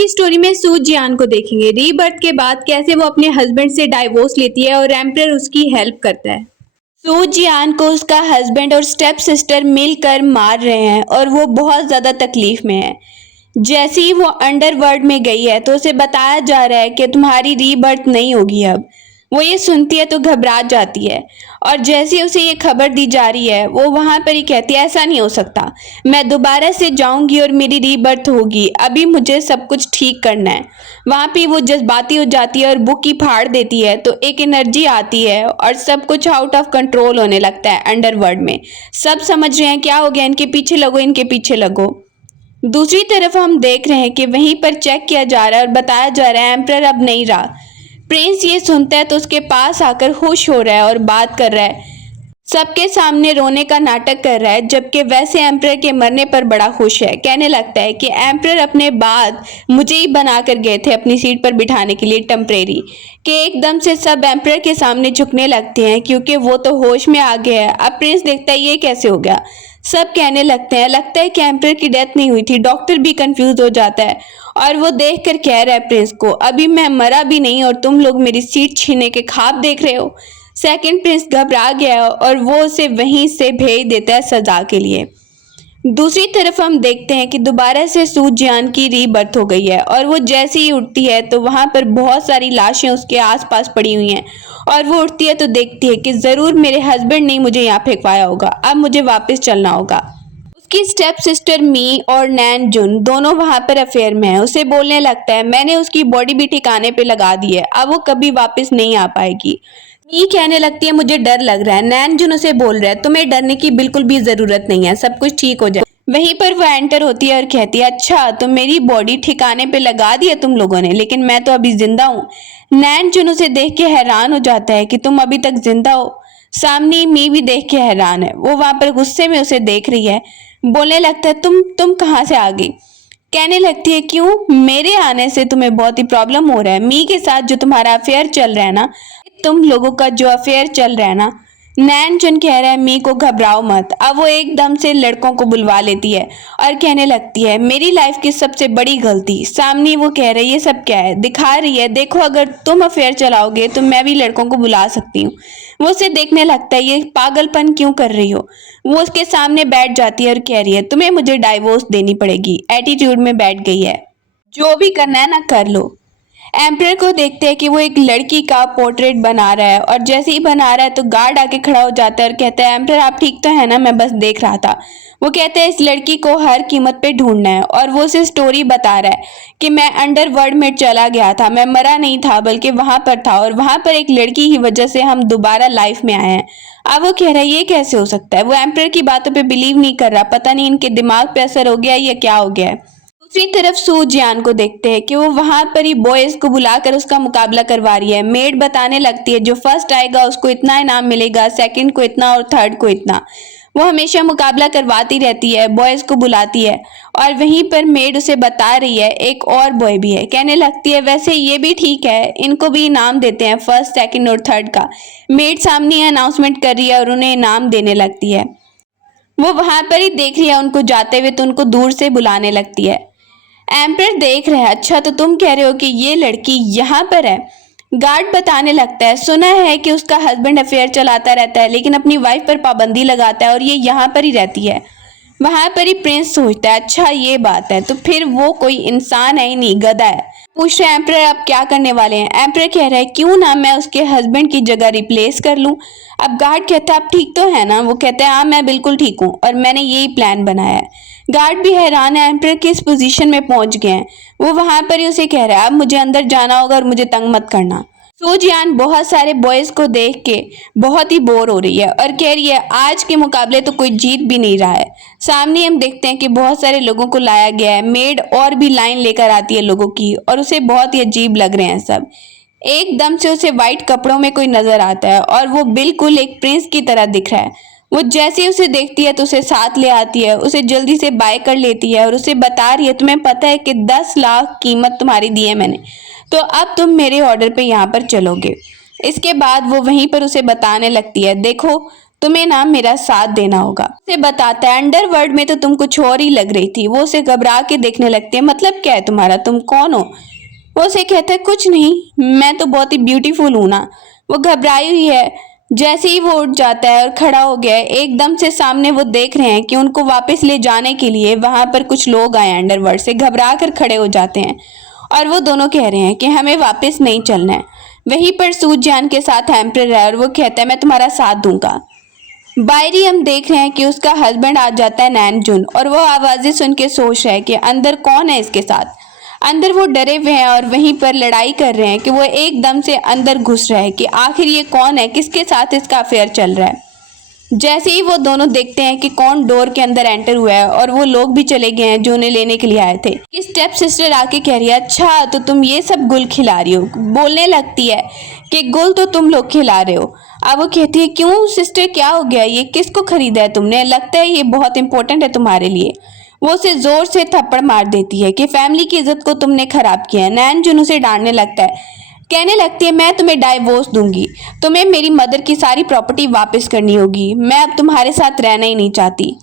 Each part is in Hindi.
की स्टोरी में सू जियान को देखेंगे रीबर्थ के बाद कैसे वो अपने हस्बैंड से डाइवोर्स लेती है और एम्परर उसकी हेल्प करता है। सू जियान को उसका हस्बैंड और स्टेप सिस्टर मिलकर मार रहे हैं और वो बहुत ज़्यादा तकलीफ में है। जैसे ही वो अंडरवर्ल्ड में गई है तो उसे बताया जा रहा है कि तुम्हारी रीबर्थ नहीं होगी अब। वो ये सुनती है तो घबरा जाती है और जैसे ही उसे ये खबर दी जा रही है वो वहां पर ही कहती है ऐसा नहीं हो सकता, मैं दोबारा से जाऊंगी और मेरी रीबर्थ होगी, अभी मुझे सब कुछ ठीक करना है। वहां पे वो जज्बाती हो जाती है और बुक ही फाड़ देती है तो एक एनर्जी आती है और सब कुछ आउट ऑफ कंट्रोल होने लगता है अंडरवर्ल्ड में। सब समझ रहे हैं क्या हो गया, इनके पीछे लगो, इनके पीछे लगो। दूसरी तरफ हम देख रहे हैं कि वहीं पर चेक किया जा रहा है और बताया जा रहा है एम्परर अब नहीं रहा। प्रिंस ये सुनता है तो उसके पास आकर खुश हो रहा है और बात कर रहा है, सबके सामने रोने का नाटक कर रहा है, जबकि वैसे एम्परर के मरने पर बड़ा खुश है। कहने लगता है कि एम्परर अपने बाद मुझे ही बना कर गए थे अपनी सीट पर बिठाने के लिए टेम्परेरी, कि एकदम से सब एम्परर के सामने झुकने लगते हैं क्योंकि वो तो होश में आ गया है। अब प्रिंस देखता है ये कैसे हो गया। सब कहने लगते हैं लगता है कि एम्परर की डेथ नहीं हुई थी। डॉक्टर भी कंफ्यूज हो जाता है और वो देख कर कह रहा है प्रिंस को, अभी मैं मरा भी नहीं और तुम लोग मेरी सीट छीनने के ख्वाब देख रहे हो। सेकंड प्रिंस घबरा गया और वो उसे वहीं से भेज देता है सजा के लिए। दूसरी तरफ हम देखते हैं कि दोबारा से सू जियान की रीबर्थ हो गई है और वो जैसे ही उठती है तो वहां पर बहुत सारी लाशें उसके आसपास पड़ी हुई हैं और वो उठती है तो देखती है कि जरूर मेरे हस्बैंड ने मुझे यहाँ फेंकवाया होगा, अब मुझे वापस चलना होगा। उसकी स्टेप सिस्टर मी और नैन जुन दोनों वहां पर अफेयर में है। उसे बोलने लगता है मैंने उसकी बॉडी भी ठिकाने पे लगा दी है, अब वो कभी वापस नहीं आ पाएगी। मी कहने लगती है मुझे डर लग रहा है। नैन जुन उसे बोल रहा है तुम्हें डरने की बिल्कुल भी जरूरत नहीं है, सब कुछ ठीक हो जाए। वहीं पर वो एंटर होती है और कहती है अच्छा तो मेरी बॉडी ठिकाने पे लगा दी है तुम लोगों ने, लेकिन मैं तो अभी जिंदा हूँ। नैन जुन उसे देख के हैरान हो जाता है कि तुम अभी तक जिंदा हो। सामने मी भी देख के हैरान है, वो वहां पर गुस्से में उसे देख रही है। बोलने लगता है तुम कहाँ से आ गई। कहने लगती है क्यों, मेरे आने से तुम्हें बहुत ही प्रॉब्लम हो रहा है। मी के साथ जो तुम्हारा अफेयर चल रहा है ना, तुम लोगों का जो अफेयर चल रहा है ना। नैन जुन कह रहा है मी को घबराओ मत। अब वो एकदम से लड़कों को बुलवा लेती है और कहने लगती है मेरी लाइफ की सबसे बड़ी गलती। सामने वो कह रही है ये सब क्या है, दिखा रही है देखो अगर तुम अफेयर चलाओगे तो मैं भी लड़कों को बुला सकती हूँ। वो उसे देखने लगता है ये पागलपन क्यों कर रही हो। वो उसके सामने बैठ जाती है और कह रही है तुम्हें मुझे डाइवोर्स देनी पड़ेगी। एटीट्यूड में बैठ गई है, जो भी करना है ना कर लो। एम्परर को देखते हैं कि वो एक लड़की का पोर्ट्रेट बना रहा है और जैसे ही बना रहा है तो गार्ड आके खड़ा हो जाता है और कहता है एम्परर आप ठीक तो है ना, मैं बस देख रहा था। वो कहते हैं इस लड़की को हर कीमत पे ढूंढना है और वो उसे स्टोरी बता रहा है कि मैं अंडरवर्ल्ड में चला गया था, मैं मरा नहीं था बल्कि वहां पर था और वहां पर एक लड़की की वजह से हम दोबारा लाइफ में आए हैं। अब वो कह रहा है ये कैसे हो सकता है। वो एम्परर की बातों पे बिलीव नहीं कर रहा, पता नहीं इनके दिमाग पे असर हो गया या क्या हो गया है। दूसरी तरफ सू जियान को देखते हैं कि वो वहां पर ही बॉयज को बुलाकर उसका मुकाबला करवा रही है। मेड बताने लगती है जो फर्स्ट आएगा उसको इतना इनाम मिलेगा, सेकंड को इतना और थर्ड को इतना। वो हमेशा मुकाबला करवाती रहती है, बॉयज को बुलाती है और वहीं पर मेड उसे बता रही है एक और बॉय भी है। कहने लगती है वैसे ये भी ठीक है, इनको भी इनाम देते हैं फर्स्ट सेकंड और थर्ड का। मेड सामने अनाउंसमेंट कर रही है और उन्हें इनाम देने लगती है। वो वहां पर ही देख रही है उनको जाते हुए तो उनको दूर से बुलाने लगती है। एम्परर देख रहे हैं अच्छा तो तुम कह रहे हो कि ये लड़की यहाँ पर है। गार्ड बताने लगता है सुना है कि उसका हस्बैंड अफेयर चलाता रहता है लेकिन अपनी वाइफ पर पाबंदी लगाता है और ये यहाँ पर ही रहती है। वहां पर ही प्रिंस सोचता है अच्छा ये बात है तो फिर वो कोई इंसान है ही नहीं, गधा है। पूछ रहे हैं एम्परर आप क्या करने वाले हैं। एम्परर कह रहा है क्यों ना मैं उसके हस्बैंड की जगह रिप्लेस कर लूं। अब गार्ड कहता है आप ठीक तो है ना। वो कहता है हाँ मैं बिल्कुल ठीक हूँ और मैंने यही प्लान बनाया है। गार्ड भी हैरान है एम्परर किस पोजीशन में पहुंच गए हैं। वो वहां पर ही उसे कह रहा है अब मुझे अंदर जाना होगा और मुझे तंग मत करना। सू जियान बहुत सारे बॉयज को देख के बहुत ही बोर हो रही है और कह रही है आज के मुकाबले तो कोई जीत भी नहीं रहा है। सामने हम देखते हैं कि बहुत सारे लोगों को लाया गया है। मेड और भी लाइन लेकर आती है लोगों की और उसे बहुत ही अजीब लग रहे हैं सब। एकदम से उसे व्हाइट कपड़ों में कोई नजर आता है और वो बिल्कुल एक प्रिंस की तरह दिख रहा है। वो जैसे ही उसे देखती है तो उसे साथ ले आती है, उसे जल्दी से बाय कर लेती है और उसे बता रही है तुम्हें पता है कि 10 लाख कीमत तुम्हारी दी है मैंने, तो अब तुम मेरे ऑर्डर पे यहाँ पर चलोगे। इसके बाद वो वहीं पर उसे बताने लगती है देखो तुम्हें ना मेरा साथ देना होगा। उसे बताता है अंडरवर्ल्ड में तो तुम कुछ और ही लग रही थी। वो उसे घबरा के देखने लगती है, मतलब क्या है तुम्हारा, तुम कौन हो? वो उसे कहता है कुछ नहीं, मैं तो बहुत ही ब्यूटीफुल हूं ना। वो घबराई हुई है। जैसे ही वो उठ जाता है और खड़ा हो गया है, एकदम से सामने वो देख रहे हैं कि उनको वापस ले जाने के लिए वहां पर कुछ लोग आए अंडरवर्ल्ड से, घबरा कर खड़े हो जाते हैं और वो दोनों कह रहे हैं कि हमें वापस नहीं चलना है। वहीं पर सूजान के साथ एम्परर है और वो कहता है मैं तुम्हारा साथ दूंगा। बाहरी हम देख रहे हैं कि उसका हस्बैंड आ जाता है नैनजुन, और वो आवाजें सुन के सोच रहा है कि अंदर कौन है इसके साथ। अंदर वो डरे हुए हैं और वहीं पर लड़ाई कर रहे हैं कि वो एकदम से अंदर घुस रहा है कि आखिर ये कौन है, किसके साथ इसका अफेयर चल रहा है। जैसे ही वो दोनों देखते हैं कि कौन डोर के अंदर एंटर हुआ है और वो लोग भी चले गए हैं जो उन्हें लेने के लिए आए थे, कि स्टेप सिस्टर आके कह रही है अच्छा तो तुम ये सब गुल खिला रही हो। बोलने लगती है कि गुल तो तुम लोग खिला रहे हो। अब वो कहती है क्यों सिस्टर, क्या हो गया, ये किसको खरीदा है तुमने, लगता है ये बहुत इंपॉर्टेंट है तुम्हारे लिए। वो उसे जोर से थप्पड़ मार देती है कि फैमिली की इज्जत को तुमने खराब किया है। नैनजुन उसे डांटने लगता है, कहने लगती है मैं तुम्हें डाइवोर्स दूंगी, तुम्हें मेरी मदर की सारी प्रॉपर्टी वापस करनी होगी, मैं अब तुम्हारे साथ रहना ही नहीं चाहती।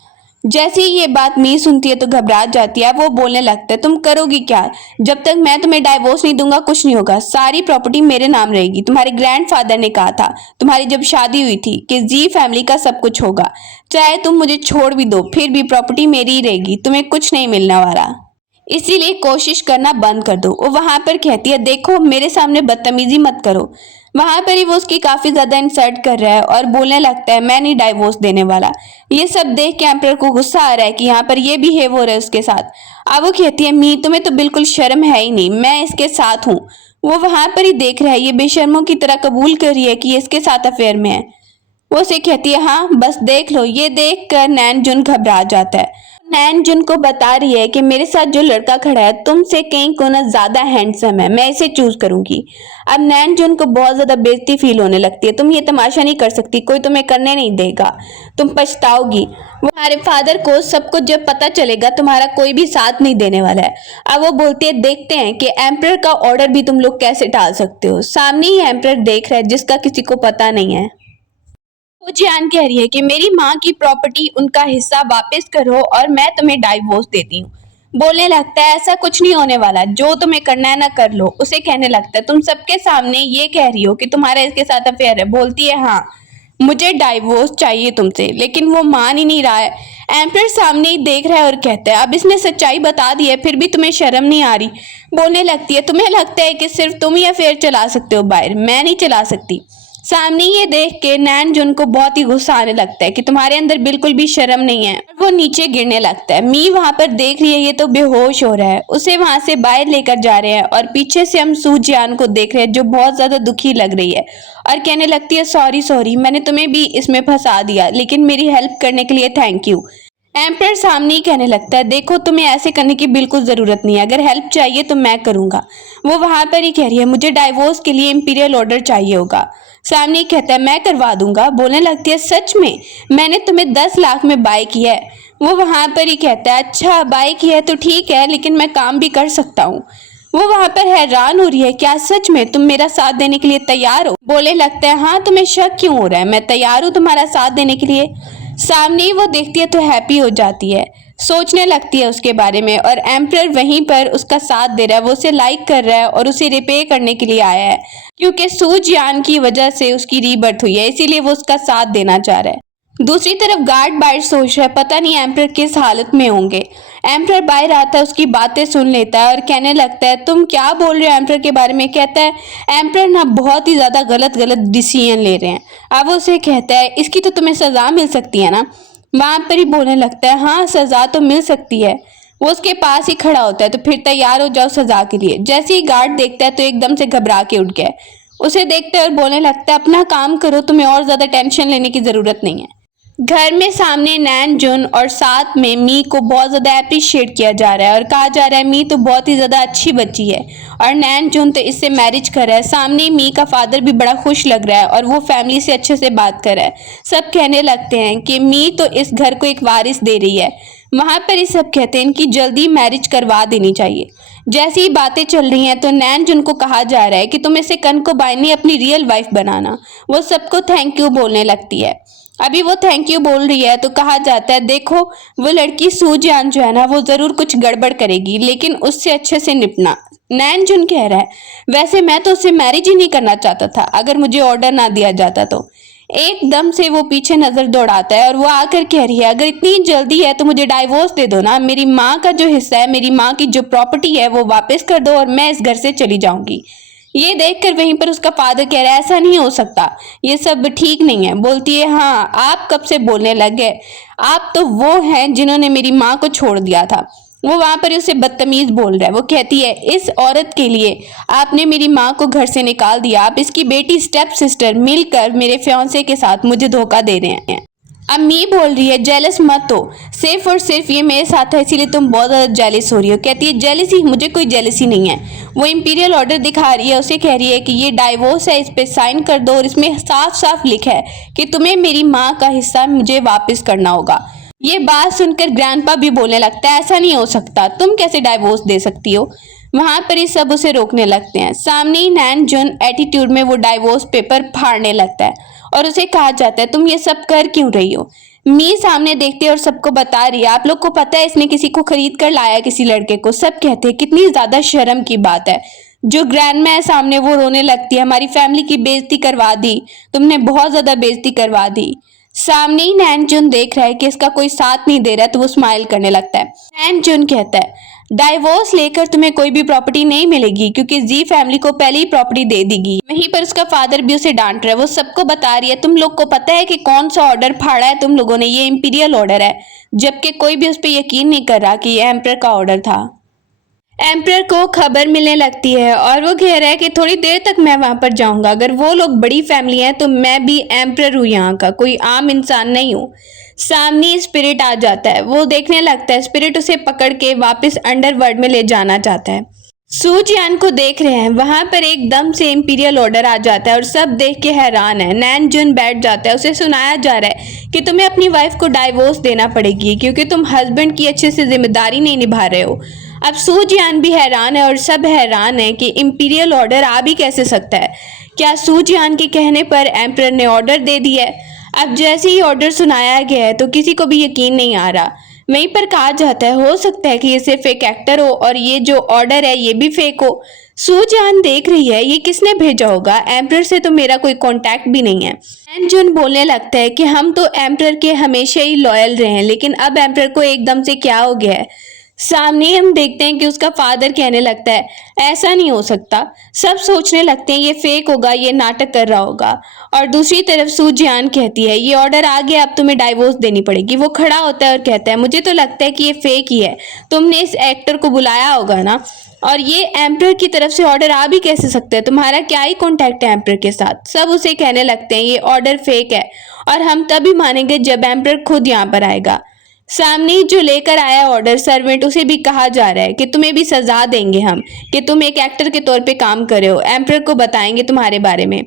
जैसे ही ये बात मी सुनती है तो घबरा जाती है। वो बोलने लगता है तुम करोगी क्या, जब तक मैं तुम्हें डाइवोर्स नहीं दूंगा कुछ नहीं होगा, सारी प्रॉपर्टी मेरे नाम रहेगी। तुम्हारे ग्रैंडफादर ने कहा था तुम्हारी जब शादी हुई थी कि जी फैमिली का सब कुछ होगा, चाहे तुम मुझे छोड़ भी दो फिर भी प्रॉपर्टी मेरी ही रहेगी, तुम्हें कुछ नहीं मिलने वाला, इसीलिए कोशिश करना बंद कर दो। वो वहां पर कहती है देखो मेरे सामने बदतमीजी मत करो। वहां पर ही वो उसकी काफी ज्यादा इंसल्ट कर रहा है और बोलने लगता है मैं नहीं डाइवोर्स देने वाला। ये सब देख के एम्परर को गुस्सा आ रहा है कि यहाँ पर ये बिहेव हो रहा है उसके साथ। अब वो कहती है मी तुम्हें तो बिल्कुल शर्म है ही नहीं, मैं इसके साथ हूँ। वो वहां पर ही देख रहा है, ये बेशर्मों की तरह कबूल कर रही है कि ये इसके साथ अफेयर में है। वो उसे कहती है हाँ बस देख लो। ये देख कर नैनजुन घबरा जाता है। नैनजुन को बता रही है कि मेरे साथ जो लड़का खड़ा है तुमसे कहीं गुना ज्यादा हैंडसम है, मैं इसे चूज करूंगी। अब नैनजुन को बहुत ज्यादा बेइज्जती फील होने लगती है, तुम ये तमाशा नहीं कर सकती, कोई तुम्हें करने नहीं देगा, तुम पछताओगी। तुम्हारे फादर को सब कुछ जब पता चलेगा तुम्हारा कोई भी साथ नहीं देने वाला है। अब वो बोलती है देखते हैं कि एम्परर का ऑर्डर भी तुम लोग कैसे टाल सकते हो। सामने ही एम्परर देख रहा है जिसका किसी को पता नहीं है। वो जियान कह रही है कि मेरी माँ की प्रॉपर्टी उनका हिस्सा वापस करो और मैं तुम्हें डाइवोर्स देती हूँ। बोलने लगता है ऐसा कुछ नहीं होने वाला, जो तुम्हें करना है ना कर लो। उसे कहने लगता है तुम सबके सामने ये कह रही हो कि तुम्हारा इसके साथ अफेयर है। बोलती है हाँ मुझे डाइवोर्स चाहिए तुमसे, लेकिन वो मान ही नहीं रहा है। एम्परर सामने ही देख रहा है और कहता है अब इसने सच्चाई बता दी है फिर भी तुम्हें शर्म नहीं आ रही। बोलने लगती है तुम्हें लगता है कि सिर्फ तुम ही अफेयर चला सकते हो बाहर, मैं नहीं चला सकती। सामने ये देख के नैनजुन को बहुत ही गुस्सा आने लगता है कि तुम्हारे अंदर बिल्कुल भी शर्म नहीं है। वो नीचे गिरने लगता है। मी वहां पर देख रही है ये तो बेहोश हो रहा है, उसे वहां से बाहर लेकर जा रहे हैं और पीछे से हम सू जियान को देख रहे हैं जो बहुत ज्यादा दुखी लग रही है और कहने लगती है सॉरी सॉरी मैंने तुम्हें भी इसमें फंसा दिया, लेकिन मेरी हेल्प करने के लिए थैंक यू। एम्परर सामने ही कहने लगता है देखो तुम्हें ऐसे करने की बिल्कुल जरूरत नहीं है, अगर हेल्प चाहिए तो मैं करूंगा। वो वहां पर ही कह रही है मुझे डाइवोर्स के लिए इंपीरियल ऑर्डर चाहिए होगा। सामने ही कहता है मैं करवा दूंगा। बोलने लगती है सच में, मैंने तुम्हें 10 लाख में बाय किया है। वो वहां पर ही कहता है अच्छा बाय किया है तो ठीक है, लेकिन मैं काम भी कर सकता हूँ। वो वहां पर हैरान हो रही है क्या सच में तुम मेरा साथ देने के लिए तैयार हो। बोलने लगता है हाँ तुम्हें शक क्यों हो रहा है, मैं तैयार हूँ तुम्हारा साथ देने के लिए। सामने ही वो देखती है तो हैप्पी हो जाती है, सोचने लगती है उसके बारे में और एम्परर वहीं पर उसका साथ दे रहा है। वो उसे लाइक कर रहा है और उसे रिपे करने के लिए आया है क्योंकि सू जियान की वजह से उसकी रीबर्थ हुई है, इसीलिए वो उसका साथ देना चाह रहा है। दूसरी तरफ गार्ड बाहर सोच रहा है पता नहीं एम्परर किस हालत में होंगे। एम्परर बाहर आता है, उसकी बातें सुन लेता है और कहने लगता है तुम क्या बोल रहे हो एम्परर के बारे में। कहता है एम्परर ना बहुत ही ज्यादा गलत डिसीजन ले रहे हैं। अब उसे कहता है इसकी तो तुम्हें सजा मिल सकती है ना। वहां पर ही बोलने लगता है हाँ सजा तो मिल सकती है। वो उसके पास ही खड़ा होता है तो फिर तैयार हो जाओ सजा के लिए। जैसे ही गार्ड देखता है तो एकदम से घबरा के उठ गया। उसे देखते और बोलने लगता है अपना काम करो, तुम्हें और ज्यादा टेंशन लेने की जरूरत नहीं है। घर में सामने नैनजुन और साथ में मी को बहुत ज्यादा अप्रिशिएट किया जा रहा है और कहा जा रहा है मी तो बहुत ही ज्यादा अच्छी बच्ची है और नैनजुन तो इससे मैरिज कर रहा है। सामने मी का फादर भी बड़ा खुश लग रहा है और वो फैमिली से अच्छे से बात कर रहा है। सब कहने लगते हैं कि मी तो इस घर को एक वारिस दे रही है। वहां पर ही सब कहते हैं इनकी जल्दी मैरिज करवा देनी चाहिए। जैसी ही बातें चल रही हैं तो नैनजुन को कहा जा रहा है कि तुम इसे कन को बाइनी अपनी रियल वाइफ बनाना। वो सबको थैंक यू बोलने लगती है। अभी वो थैंक यू बोल रही है तो कहा जाता है देखो वो लड़की सूजान जो है ना वो जरूर कुछ गड़बड़ करेगी लेकिन उससे अच्छे से निपटना। नैनजुन कह रहा है वैसे मैं तो उससे मैरिज ही नहीं करना चाहता था अगर मुझे ऑर्डर ना दिया जाता तो। एकदम से वो पीछे नजर दौड़ाता है और वो आकर कह रही है अगर इतनी जल्दी है तो मुझे डाइवोर्स दे दो ना, मेरी माँ का जो हिस्सा है, मेरी माँ की जो प्रॉपर्टी है वो वापस कर दो और मैं इस घर से चली जाऊंगी। ये देखकर वहीं पर उसका फादर कह रहा है ऐसा नहीं हो सकता, ये सब ठीक नहीं है। बोलती है हाँ आप कब से बोलने लग गए, आप तो वो हैं जिन्होंने मेरी माँ को छोड़ दिया था। वो वहां पर उसे बदतमीज बोल रहा है। वो कहती है इस औरत के लिए आपने मेरी माँ को घर से निकाल दिया, आप इसकी बेटी स्टेप सिस्टर मिलकर मेरे फियांसे के साथ मुझे धोखा दे रहे हैं। अम्मी बोल रही है जेलस मत हो, सिर्फ और सिर्फ ये मेरे साथ है इसीलिए तुम बहुत ज़्यादा जेलस हो रही हो। कहती है जेलसी, मुझे कोई जेलसी नहीं है। वो इंपीरियल ऑर्डर दिखा रही है, उसे कह रही है कि ये डाइवोर्स है, इस पे साइन कर दो और इसमें साफ साफ लिखा है कि तुम्हें मेरी माँ का हिस्सा मुझे वापस करना होगा। ये बात सुनकर ग्रैंडपा भी बोलने लगता है ऐसा नहीं हो सकता, तुम कैसे डाइवोर्स दे सकती हो। वहां पर ये सब उसे रोकने लगते हैं। सामने ही नैनजुन एटीट्यूड में वो डाइवोर्स पेपर फाड़ने लगता है और उसे कहा जाता है तुम ये सब कर क्यों रही हो। मी सामने देखते हैं और सबको बता रही है आप लोग को पता है इसने किसी को खरीद कर लाया किसी लड़के को। सब कहते हैं कितनी ज्यादा शर्म की बात है। जो ग्रैंडमा है सामने वो रोने लगती है हमारी फैमिली की बेइज्जती करवा दी, तुमने बहुत ज्यादा बेइज्जती करवा दी। सामने ही नैनजुन देख रहा है कि इसका कोई साथ नहीं दे रहा तो वो स्माइल करने लगता है। नैनजुन कहता है डाइवोर्स लेकर तुम्हें कोई भी प्रॉपर्टी नहीं मिलेगी क्योंकि जी फैमिली को पहले ही प्रॉपर्टी दे देगी। वहीं पर उसका फादर भी उसे डांट रहा है। वो सबको बता रही है तुम लोग को पता है कि कौन सा ऑर्डर फाड़ा है तुम लोगों ने, ये इंपीरियल ऑर्डर है, जबकि कोई भी उस पर यकीन नहीं कर रहा कि ये एम्परर का ऑर्डर था। एम्परर को खबर मिलने लगती है और वो कह रहा है कि थोड़ी देर तक मैं वहां पर जाऊंगा, अगर वो लोग बड़ी फैमिली है तो मैं भी एम्परर हूँ यहाँ का, कोई आम इंसान नहीं हूँ। सामने स्पिरिट आ जाता है। वो देखने लगता है स्पिरिट उसे पकड़ के वापस अंडरवर्ल्ड में ले जाना चाहता है। सूजियान को देख रहे हैं, वहां पर एकदम से इंपीरियल ऑर्डर आ जाता है और सब देख के हैरान है। नैनजुन बैठ जाता है, उसे सुनाया जा रहा है कि तुम्हें अपनी वाइफ को डाइवोर्स देना पड़ेगी क्योंकि तुम हस्बैंड की अच्छे से जिम्मेदारी नहीं निभा रहे हो। अब सूजियान भी हैरान है और सब हैरान है कि इंपीरियल ऑर्डर आ भी कैसे सकता है। क्या सूजियान के कहने पर एम्परर ने ऑर्डर दे दिया है। अब जैसे ही ऑर्डर सुनाया गया है तो किसी को भी यकीन नहीं आ रहा। वहीं पर कहा जाता है हो सकता है कि ये सिर्फ एक एक्टर हो और ये जो ऑर्डर है ये भी फेक हो। सूजान देख रही है ये किसने भेजा होगा, एम्परर से तो मेरा कोई कांटेक्ट भी नहीं है। नैनजुन बोलने लगता है कि हम तो एम्परर के हमेशा ही लॉयल रहे हैं लेकिन अब एम्परर को एकदम से क्या हो गया है। सामने हम देखते हैं कि उसका फादर कहने लगता है ऐसा नहीं हो सकता। सब सोचने लगते हैं ये फेक होगा, ये नाटक कर रहा होगा। और दूसरी तरफ सूजियान कहती है ये ऑर्डर आ गया, अब तुम्हें डाइवोर्स देनी पड़ेगी। वो खड़ा होता है और कहता है मुझे तो लगता है कि ये फेक ही है, तुमने इस एक्टर को बुलाया होगा ना, और ये एम्परर की तरफ से ऑर्डर आ भी कैसे सकते हैं, तुम्हारा क्या ही कॉन्टैक्ट है एम्परर के साथ। सब उसे कहने लगते हैं ये ऑर्डर फेक है और हम तभी मानेंगे जब एम्परर खुद यहाँ पर आएगा। सामने जो लेकर आया ऑर्डर सर्वेंट, उसे भी कहा जा रहा है कि तुम्हें भी सजा देंगे हम कि तुम एक एक्टर के तौर पे काम कर रहे हो, एम्परर को बताएंगे तुम्हारे बारे में।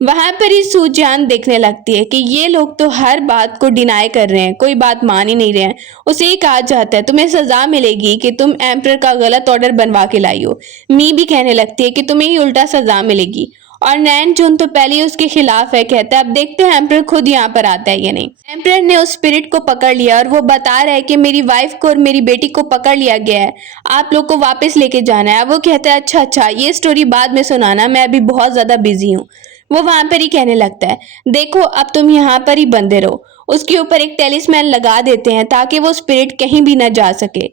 वहां पर ही सूजान देखने लगती है कि ये लोग तो हर बात को डिनाई कर रहे हैं, कोई बात मान ही नहीं रहे हैं। उसे ही कहा जाता है तुम्हें सजा मिलेगी कि तुम एम्परर का गलत ऑर्डर बनवा के लाई हो। मी भी कहने लगती है कि तुम्हें ही उल्टा सजा मिलेगी और नैनजुन तो पहले ही उसके खिलाफ है, कहता है अब देखते हैं एम्परर खुद यहाँ पर आता है या नहीं। एम्परर ने उस स्पिरिट को पकड़ लिया और वो बता रहा है कि मेरी वाइफ को और मेरी बेटी को पकड़ लिया गया है, आप लोग को वापस लेके जाना है। वो कहता है अच्छा ये स्टोरी बाद में सुनाना, मैं अभी बहुत ज्यादा बिजी हूँ। वो वहां पर ही कहने लगता है देखो अब तुम यहाँ पर ही बंदे रहो। उसके ऊपर एक टेलिस्मैन लगा देते हैं ताकि वो स्पिरिट कहीं भी ना जा सके।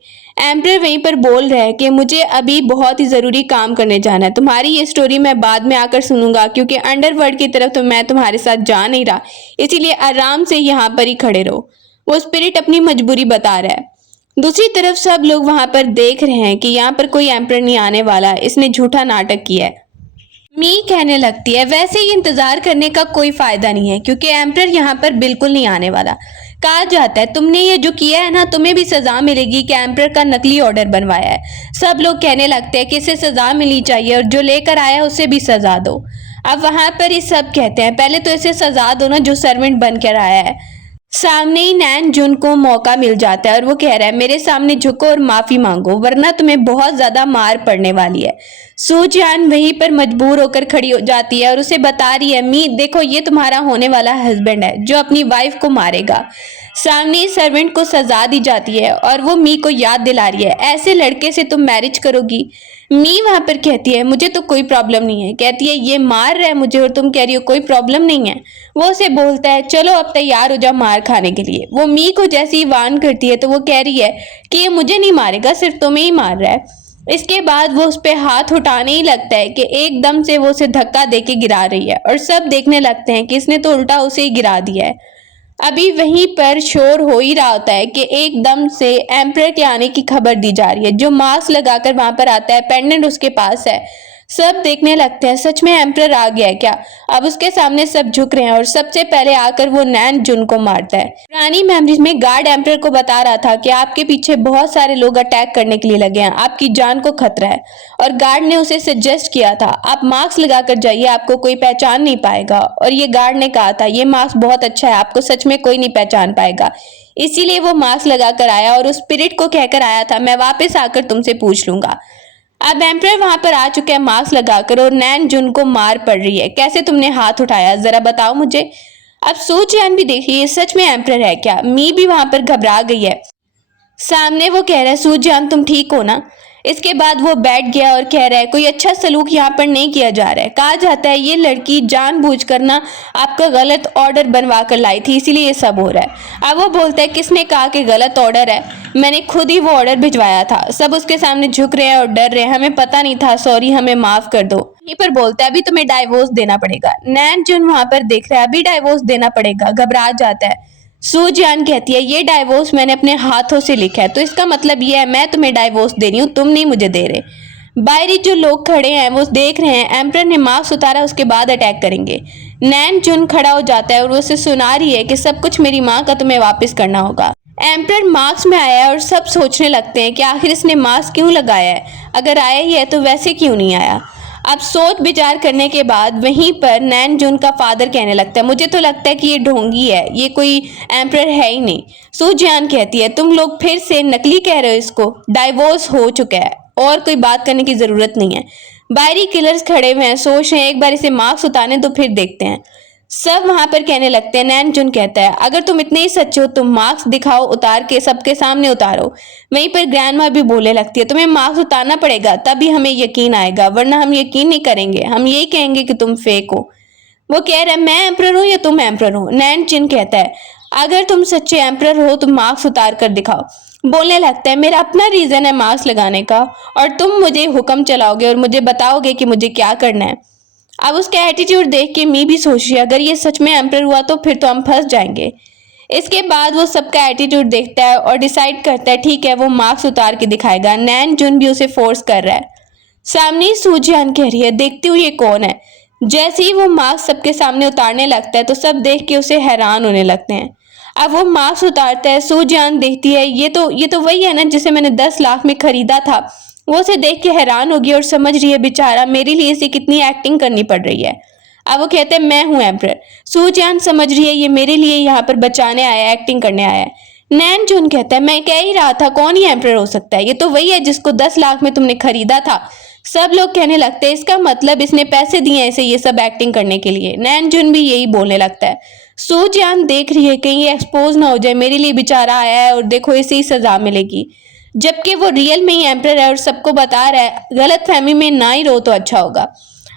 एम्परर वहीं पर बोल रहा है कि मुझे अभी बहुत ही जरूरी काम करने जाना है, तुम्हारी ये स्टोरी मैं बाद में आकर सुनूंगा क्योंकि अंडरवर्ल्ड की तरफ तो मैं तुम्हारे साथ जा नहीं रहा, इसीलिए आराम से यहाँ पर ही खड़े रहो। वो स्पिरिट अपनी मजबूरी बता रहा है। दूसरी तरफ सब लोग वहां पर देख रहे हैं कि यहाँ पर कोई एम्परर नहीं आने वाला, इसने झूठा नाटक किया है। मी कहने लगती है वैसे ही इंतजार करने का कोई फायदा नहीं है क्योंकि एम्परर यहाँ पर बिल्कुल नहीं आने वाला। कहा जाता है तुमने ये जो किया है ना, तुम्हें भी सजा मिलेगी कि एम्परर का नकली ऑर्डर बनवाया है। सब लोग कहने लगते हैं कि इसे सजा मिलनी चाहिए और जो लेकर आया है उसे भी सजा दो। अब वहां पर ये सब कहते हैं पहले तो इसे सजा दो ना जो सर्वेंट बनकर आया है। सामने ही नैन जुन को मौका मिल जाता है और वो कह रहा है मेरे सामने झुको और माफी मांगो वरना तुम्हें बहुत ज्यादा मार पड़ने वाली है। सूजान वहीं पर मजबूर होकर खड़ी हो जाती है और उसे बता रही है मी देखो ये तुम्हारा होने वाला हस्बैंड है जो अपनी वाइफ को मारेगा। सामने सर्वेंट को सजा दी जाती है और वो मी को याद दिला रही है ऐसे लड़के से तुम मैरिज करोगी। मी वहां पर कहती है मुझे तो कोई प्रॉब्लम नहीं है। कहती है ये मार रहा है मुझे और तुम कह रही हो कोई प्रॉब्लम नहीं है। वो उसे बोलता है चलो अब तैयार हो जा मार खाने के लिए। वो मी को जैसे ही वार्न करती है तो वो कह रही है कि ये मुझे नहीं मारेगा सिर्फ तुम्हें ही मार रहा है। इसके बाद वो उस पे हाथ उठाने ही लगता है कि एकदम से वो उसे धक्का देके गिरा रही है और सब देखने लगते हैं कि इसने तो उल्टा उसे ही गिरा दिया है। अभी वहीं पर शोर हो ही रहा होता है कि एकदम से एम्परर के आने की खबर दी जा रही है जो मास्क लगाकर वहां पर आता है। पेंडेंट उसके पास है। सब देखने लगते हैं सच में एम्परर आ गया है क्या। अब उसके सामने सब झुक रहे हैं और सबसे पहले आकर वो नैन जुन को मारता है। पुरानी मेमोरीज में गार्ड एम्परर को बता रहा था कि आपके पीछे बहुत सारे लोग अटैक करने के लिए लगे हैं आपकी जान को खतरा है और गार्ड ने उसे सजेस्ट किया था आप मास्क लगाकर जाइए आपको कोई पहचान नहीं पाएगा। और ये गार्ड ने कहा था ये मास्क बहुत अच्छा है आपको सच में कोई नहीं पहचान पाएगा। इसीलिए वो मास्क लगाकर आया और उस स्पिरिट को कहकर आया था मैं वापस आकर तुमसे पूछ लूंगा। अब एम्परर वहां पर आ चुके हैं मास्क लगाकर और नैन जुन को मार पड़ रही है। कैसे तुमने हाथ उठाया जरा बताओ मुझे। अब सू जियान भी देखिए सच में एम्परर है क्या। मी भी वहां पर घबरा गई है। सामने वो कह रहा है सू जियान तुम ठीक हो ना। इसके बाद वो बैठ गया और कह रहा है कोई अच्छा सलूक यहाँ पर नहीं किया जा रहा है। कहा जाता है ये लड़की जानबूझकर ना आपका गलत ऑर्डर बनवा कर लाई थी इसीलिए ये सब हो रहा है। अब वो बोलता है किसने कहा कि गलत ऑर्डर है मैंने खुद ही वो ऑर्डर भिजवाया था। सब उसके सामने झुक रहे हैं और डर रहे हैं हमें पता नहीं था सॉरी हमें माफ कर दो। यहीं पर बोलता है अभी तुम्हें डाइवोर्स देना पड़ेगा। नैन जुन वहां पर देख रहा है अभी डाइवोर्स देना पड़ेगा घबरा जाता है। सू जियान कहती है ये डाइवोर्स मैंने अपने हाथों से लिखा है तो इसका मतलब ये है मैं तुम्हें डाइवोर्स दे रही हूँ तुम नहीं मुझे दे रहे। बाहरी जो लोग खड़े हैं वो देख रहे हैं एम्परर ने मास्क उतारा उसके बाद अटैक करेंगे। नैन जुन खड़ा हो जाता है और उसे सुना रही है कि सब कुछ मेरी माँ का तुम्हें वापस करना होगा। एम्परर मास्क में आया है और सब सोचने लगते हैं कि आखिर इसने मास्क क्यों लगाया है अगर आया ही है तो वैसे क्यों नहीं आया। अब सोच विचार करने के बाद वहीं पर नैन जुन का फादर कहने लगता है मुझे तो लगता है कि ये ढोंगी है ये कोई एम्परर है ही नहीं। सू जियान कहती है तुम लोग फिर से नकली कह रहे हो इसको डाइवोर्स हो चुका है और कोई बात करने की जरूरत नहीं है। बाहरी किलर्स खड़े हुए हैं सोच रहे हैं एक बार इसे मास्क उतारने तो फिर देखते हैं। सब वहां पर कहने लगते हैं। नैन जुन कहता है अगर तुम इतने ही सच्चे हो तुम मास्क दिखाओ उतार के सबके सामने उतारो। वहीं पर ग्रैंडमा भी बोलने लगती है तुम्हें मास्क उतारना पड़ेगा तभी हमें यकीन आएगा वरना हम यकीन नहीं करेंगे हम यही कहेंगे कि तुम फेक हो। वो कह रहा है मैं एम्परर हूँ या तुम एम्परर हो। नैन जिन कहता है अगर तुम सच्चे एम्परर हो तो मास्क उतार कर दिखाओ। बोलने लगता है मेरा अपना रीजन है मास्क लगाने का और तुम मुझे हुक्म चलाओगे और मुझे बताओगे कि मुझे क्या करना है। अब उसका एटीट्यूड देख के मी भी सोच रही है अगर ये सच में एम्परर हुआ तो फिर तो हम फंस जाएंगे। इसके बाद वो सबका एटीट्यूड देखता है और डिसाइड करता है ठीक है वो मास्क उतार के दिखाएगा। नैन जुन भी उसे फोर्स कर रहा है। सामने ही सू जियान कह रही है देखती हूँ ये कौन है। जैसे ही वो मास्क सबके सामने उतारने लगता है तो सब देख के उसे हैरान होने लगते हैं। अब वो मास्क उतारता है सू जियान देखती है ये तो वही है ना जिसे मैंने 10 लाख में खरीदा था। वो उसे देख के हैरान होगी और समझ रही है बेचारा मेरे लिए इसे कितनी एक्टिंग करनी पड़ रही है। अब वो कहते हैं मैं हूं एम्परर। सू जियान समझ रही है ये मेरे लिए यहाँ पर बचाने आया है एक्टिंग करने आया है। नैन जुन कहता है मैं कह ही रहा था कौन ही एम्परर हो सकता है ये तो वही है जिसको 10 लाख में तुमने खरीदा था। सब लोग कहने लगते हैं इसका मतलब इसने पैसे दिए हैं इसे ये सब एक्टिंग करने के लिए। नैन जुन भी यही बोलने लगता है। सू जियान देख रही है कहीं ये एक्सपोज ना हो जाए मेरे लिए बेचारा आया है और देखो इसे ही सजा मिलेगी जबकि वो रियल में ही एम्परर है और सबको बता रहा है गलत फहमी में ना ही रो तो अच्छा होगा।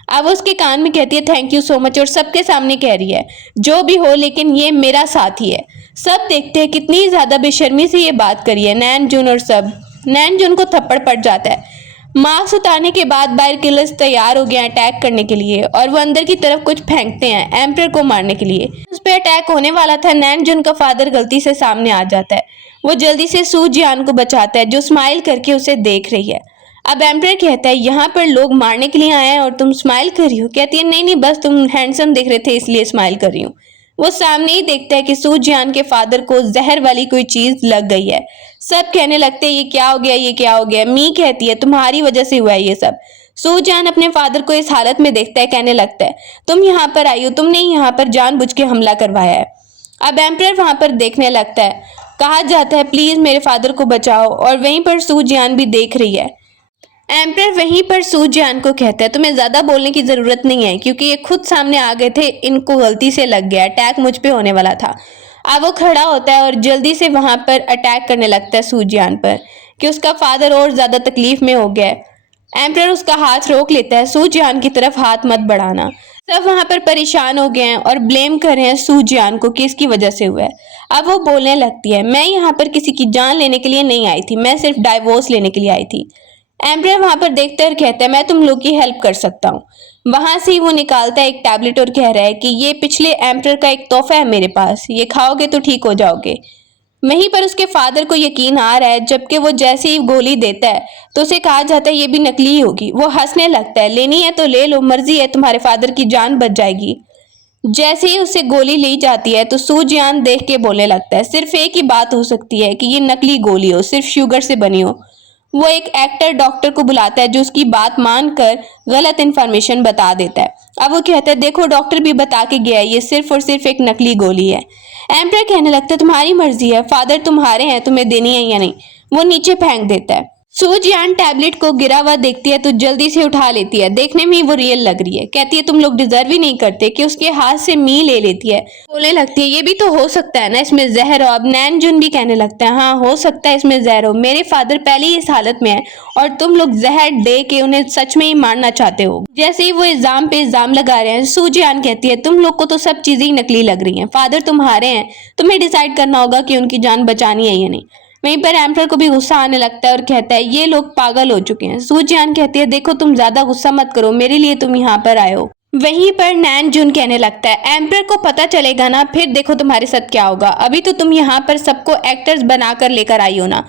अब उसके कान में कहती है थैंक यू सो मच और सबके सामने कह रही है जो भी हो लेकिन ये मेरा साथी है। सब देखते हैं कितनी ज्यादा बेशर्मी से ये बात करी है नैन जुन और सब। नैन जुन को थप्पड़ पड़ जाता है। मास्क उतारने के बाद बाहर किलर्स तैयार हो गए हैं अटैक करने के लिए और वो अंदर की तरफ कुछ फेंकते हैं एम्परर को मारने के लिए। उस पर अटैक होने वाला था। नैन जुन का फादर गलती से सामने आ जाता है। वो जल्दी से सू जियान को बचाता है जो स्माइल करके उसे देख रही है। अब एम्परर कहता है यहाँ पर लोग मारने के लिए आए हैं और तुम स्माइल कर रही हो। कहती है नहीं बस तुम हैंडसम दिख रहे थे इसलिए स्माइल कर रही हूँ। वो सामने ही देखता है कि सू जियान के फादर को जहर वाली कोई चीज लग गई है। सब कहने लगते हैं ये क्या हो गया ये क्या हो गया। मी कहती है तुम्हारी वजह से हुआ है ये सब। सू जियान अपने फादर को इस हालत में देखता है कहने लगता है तुम यहाँ पर आई हो तुमने यहाँ पर जानबूझ के हमला करवाया है। अब एम्परर वहां पर देखने लगता है। कहा जाता है प्लीज मेरे फादर को बचाओ, और वहीं पर सू जियान भी देख रही है। एम्परर वहीं पर सू जियान को कहता है तुम्हें ज्यादा बोलने की जरूरत नहीं है, क्योंकि ये खुद सामने आ गए थे, इनको गलती से लग गया, अटैक मुझ पे होने वाला था। अब वो खड़ा होता है और जल्दी से वहां पर अटैक करने लगता है सू जियान पर, कि उसका फादर और ज्यादा तकलीफ में हो गया है। एम्परर उसका हाथ रोक लेता है, सू जियान की तरफ हाथ मत बढ़ाना। सब वहां पर परेशान हो गए हैं और ब्लेम कर रहे हैं सू जियान को कि इसकी वजह से हुआ है। अब वो बोलने लगती है मैं यहाँ पर किसी की जान लेने के लिए नहीं आई थी, मैं सिर्फ डाइवोर्स लेने के लिए आई थी। एम्परर वहां पर देखता है और कहता है मैं तुम लोग की हेल्प कर सकता हूँ। वहां से वो निकालता है एक टैबलेट और कह रहा है कि ये पिछले एम्परर का एक तोहफा है मेरे पास, ये खाओगे तो ठीक हो जाओगे। वहीं पर उसके फादर को यकीन आ रहा है, जबकि वो जैसे ही गोली देता है तो उसे कहा जाता है ये भी नकली ही होगी। वो हंसने लगता है, लेनी है तो ले लो, मर्जी है, तुम्हारे फादर की जान बच जाएगी। जैसे ही उसे गोली ली जाती है तो सू जियान देख के बोलने लगता है सिर्फ एक ही बात हो सकती है कि ये नकली गोली हो, सिर्फ शुगर से बनी हो। वो एक एक्टर डॉक्टर को बुलाता है जो उसकी बात मानकर गलत इन्फॉर्मेशन बता देता है। अब वो कहता है देखो डॉक्टर भी बता के गया है, ये सिर्फ और सिर्फ एक नकली गोली है। एम्परर कहने लगता है तुम्हारी मर्जी है, फादर तुम्हारे हैं, तुम्हें देनी है या नहीं। वो नीचे फेंक देता है। सू जियान टैबलेट को गिरा हुआ देखती है तो जल्दी से उठा लेती है। देखने में ही वो रियल लग रही है। कहती है तुम लोग डिजर्व ही नहीं करते, कि उसके हाथ से मी ले लेती है। बोलने लगती है ये भी तो हो सकता है ना इसमें जहर हो। अब नैनजुन भी कहने लगता है हाँ हो सकता है इसमें जहर हो, मेरे फादर पहले ही इस हालत में है और तुम लोग जहर दे के उन्हें सच में ही मारना चाहते हो। जैसे ही वो इल्जाम पे इल्जाम लगा रहे हैं, सू जियान कहती है तुम लोग को तो सब चीजें ही नकली लग रही हैं, फादर तुम्हारे हैं, तुम्हें डिसाइड करना होगा कि उनकी जान बचानी है या नहीं। वहीं पर एम्परर को भी गुस्सा आने लगता है और कहता है ये लोग पागल हो चुके हैं। सू जियान कहती है देखो तुम ज्यादा गुस्सा मत करो, मेरे लिए तुम यहाँ पर आए हो। वहीं पर नैनजुन कहने लगता है एम्परर को पता चलेगा ना, फिर देखो तुम्हारे साथ क्या होगा, अभी तो तुम यहाँ पर सबको एक्टर्स बनाकर लेकर आई हो ना।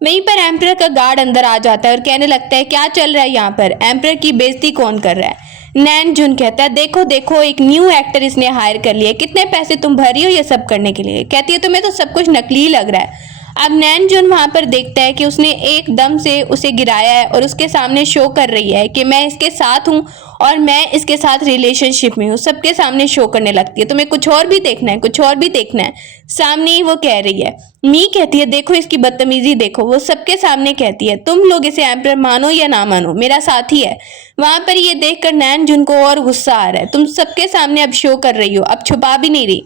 वहीं पर एम्परर का गार्ड अंदर आ जाता है और कहने लगता है क्या चल रहा है यहाँ पर, एम्परर की बेइज्जती कौन कर रहा है। नैनजुन कहता है देखो देखो एक न्यू एक्टर इसने हायर कर लिया, कितने पैसे तुम भरी हो ये सब करने के लिए। कहती है तुम्हें तो सब कुछ नकली लग रहा है। अब नैनजुन वहां पर देखता है कि उसने एकदम से उसे गिराया है और उसके सामने शो कर रही है कि मैं इसके साथ हूँ और मैं इसके साथ रिलेशनशिप में हूँ। सबके सामने शो करने लगती है तुम्हें कुछ और भी देखना है, कुछ और भी देखना है। सामने ही वो कह रही है। मी कहती है देखो इसकी बदतमीजी देखो। वो सबके सामने कहती है तुम लोग इसे एम्परर मानो या ना मानो, मेरा साथी है। वहां पर ये देखकर नैनजुन को और गुस्सा आ रहा है, तुम सबके सामने अब शो कर रही हो, अब छुपा भी नहीं रही।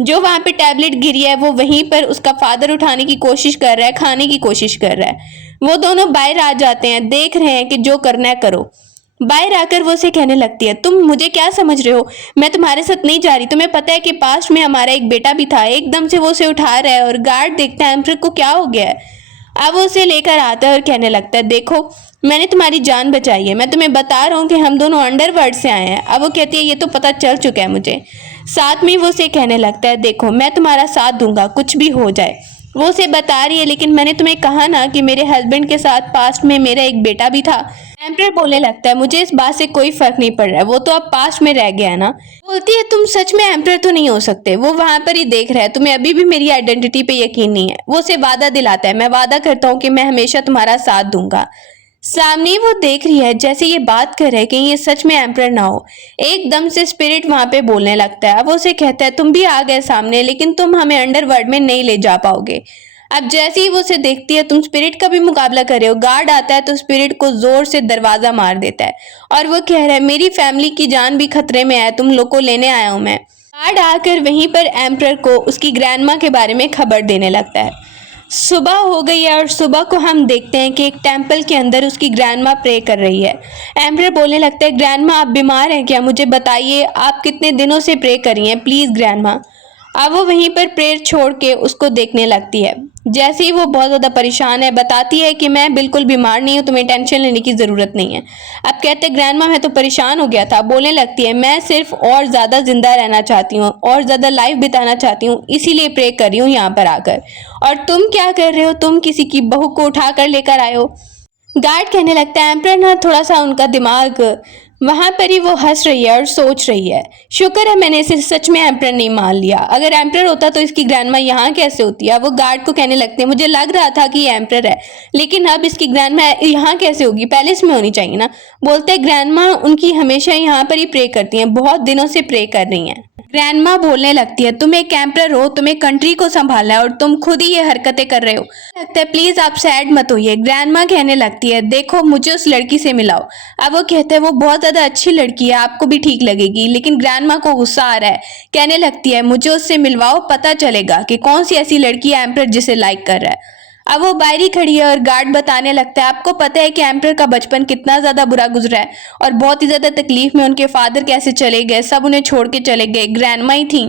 जो वहां पे टैबलेट गिरी है वो वहीं पर उसका फादर उठाने की कोशिश कर रहा है, खाने की कोशिश कर रहा है। वो दोनों बाहर आ जाते हैं, देख रहे हैं कि जो करना है करो। बाहर आकर वो उसे कहने लगती है तुम मुझे क्या समझ रहे हो, मैं तुम्हारे साथ नहीं जा रही। तुम्हें पता है कि पास्ट में हमारा एक बेटा भी था। एकदम से वो उसे उठा रहा है और गार्ड देखता है एम्परर को क्या हो गया है। अब वो उसे लेकर आता है और कहने लगता है देखो मैंने तुम्हारी जान बचाई है, मैं तुम्हें बता रहा हूँ कि हम दोनों अंडरवर्ल्ड से आए हैं। अब वो कहती है ये तो पता चल चुका है मुझे। साथ में वो उसे कहने लगता है देखो मैं तुम्हारा साथ दूंगा कुछ भी हो जाए। वो उसे बता रही है लेकिन मैंने तुम्हें कहा ना कि मेरे हस्बैंड के साथ पास्ट में मेरा एक बेटा भी था। एम्परर बोलने लगता है मुझे इस बात से कोई फर्क नहीं पड़ रहा है, वो तो अब पास्ट में रह गया है ना। बोलती है तुम सच में एम्परर तो नहीं हो सकते। वो वहां पर ही देख रहा है, तुम्हें अभी भी मेरी आइडेंटिटी पे यकीन नहीं है। वो उसे वादा दिलाता है मैं वादा करता हूँ कि मैं हमेशा तुम्हारा साथ दूंगा। सामने वो देख रही है जैसे ये बात कर रहे हैं कि ये सच में एम्परर ना हो। एकदम से स्पिरिट वहां पे बोलने लगता है। वो उसे कहता है तुम भी आ गए सामने, लेकिन तुम हमें अंडरवर्ल्ड में नहीं ले जा पाओगे। अब जैसे ही वो उसे देखती है तुम स्पिरिट का भी मुकाबला कर रहे हो। गार्ड आता है तो स्पिरिट को जोर से दरवाजा मार देता है और वो कह रहा है मेरी फैमिली की जान भी खतरे में है, तुम लोग को लेने आया हूं मैं। गार्ड आकर वहीं पर एम्परर को उसकी ग्रैंडमा के बारे में खबर देने लगता है। सुबह हो गई है और सुबह को हम देखते हैं कि एक टेंपल के अंदर उसकी ग्रैंडमा प्रे कर रही है। एम्परर बोलने लगता है ग्रैंडमा आप बीमार हैं क्या, मुझे बताइए आप कितने दिनों से प्रे कर रही हैं, प्लीज ग्रैंडमा। अब वो वहीं पर प्रेयर छोड़ के उसको देखने लगती है। जैसे ही वो बहुत ज़्यादा परेशान है, बताती है कि मैं बिल्कुल बीमार नहीं हूँ, तुम्हें टेंशन लेने की ज़रूरत नहीं है। अब कहते हैं ग्रैंडमा मैं तो परेशान हो गया था। बोलने लगती है मैं सिर्फ और ज़्यादा जिंदा रहना चाहती हूँ और ज़्यादा लाइफ बिताना चाहती हूँ, इसीलिए प्रे कर रही हूँ यहाँ पर आकर। और तुम क्या कर रहे हो, तुम किसी की बहू को उठा कर लेकर आए हो। गार्ड कहने लगता है एम्परर ना थोड़ा सा उनका दिमाग वहां पर ही वो हंस रही है और सोच रही है, शुक्र है मैंने इसे सच में एम्प्रर नहीं मान लिया। अगर एम्प्रर होता तो इसकी ग्रैंडमा यहाँ कैसे होती है। वो गार्ड को कहने लगते हैं, मुझे लग रहा था कि ये एम्प्रर है, लेकिन अब इसकी ग्रैंडमा यहाँ कैसे होगी, पैलेस में होनी चाहिए ना। बोलते हैं ग्रैंडमा उनकी हमेशा यहाँ पर ही प्रे करती हैं, बहुत दिनों से प्रे कर रही हैं। ग्रैंडमा बोलने लगती है, तुम एक एम्प्रर हो, तुम्हें कंट्री को संभालना है और तुम खुद ही ये हरकतें कर रहे हो। लगता है प्लीज आप सैड मत होइए। ग्रैंडमा कहने लगती है, देखो मुझे उस लड़की से मिलाओ। अब वो कहते हैं वो बहुत ज्यादा अच्छी लड़की है, आपको भी ठीक लगेगी। लेकिन ग्रैंडमा को गुस्सा आ रहा है, कहने लगती है मुझे उससे मिलवाओ, पता चलेगा कि कौन सी ऐसी लड़की है एम्प्रर जिसे लाइक कर रहा है। अब वो बाहरी खड़ी है और गार्ड बताने लगता है, आपको पता है कि एम्प्रर का बचपन कितना ज्यादा बुरा गुजरा है और बहुत ही ज्यादा तकलीफ में उनके फादर कैसे चले गए, सब उन्हें छोड़ के चले गए, ग्रैंडमा ही थी।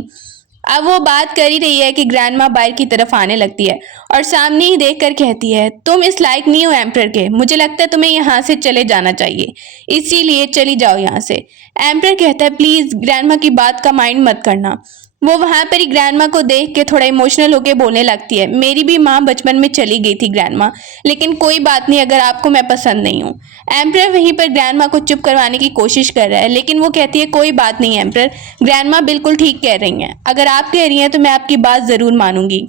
अब वो बात कर ही रही है कि ग्रैंडमा बाहर की तरफ आने लगती है और सामने ही देखकर कहती है, तुम इस लायक नहीं हो एम्प्रर के, मुझे लगता है तुम्हें यहाँ से चले जाना चाहिए, इसीलिए चली जाओ यहाँ से। एम्प्रर कहता है प्लीज ग्रैंडमा की बात का माइंड मत करना। वो वहां पर ही ग्रैंडमा को देख के थोड़ा इमोशनल होके बोलने लगती है, मेरी भी माँ बचपन में चली गई थी ग्रैंडमा, लेकिन कोई बात नहीं अगर आपको मैं पसंद नहीं हूँ। एम्प्रर वहीं पर ग्रैंडमा को चुप करवाने की कोशिश कर रहा है, लेकिन वो कहती है कोई बात नहीं एम्प्रर, ग्रैंडमा बिल्कुल ठीक कह रही हैं, अगर आप कह रही हैं तो मैं आपकी बात जरूर मानूंगी।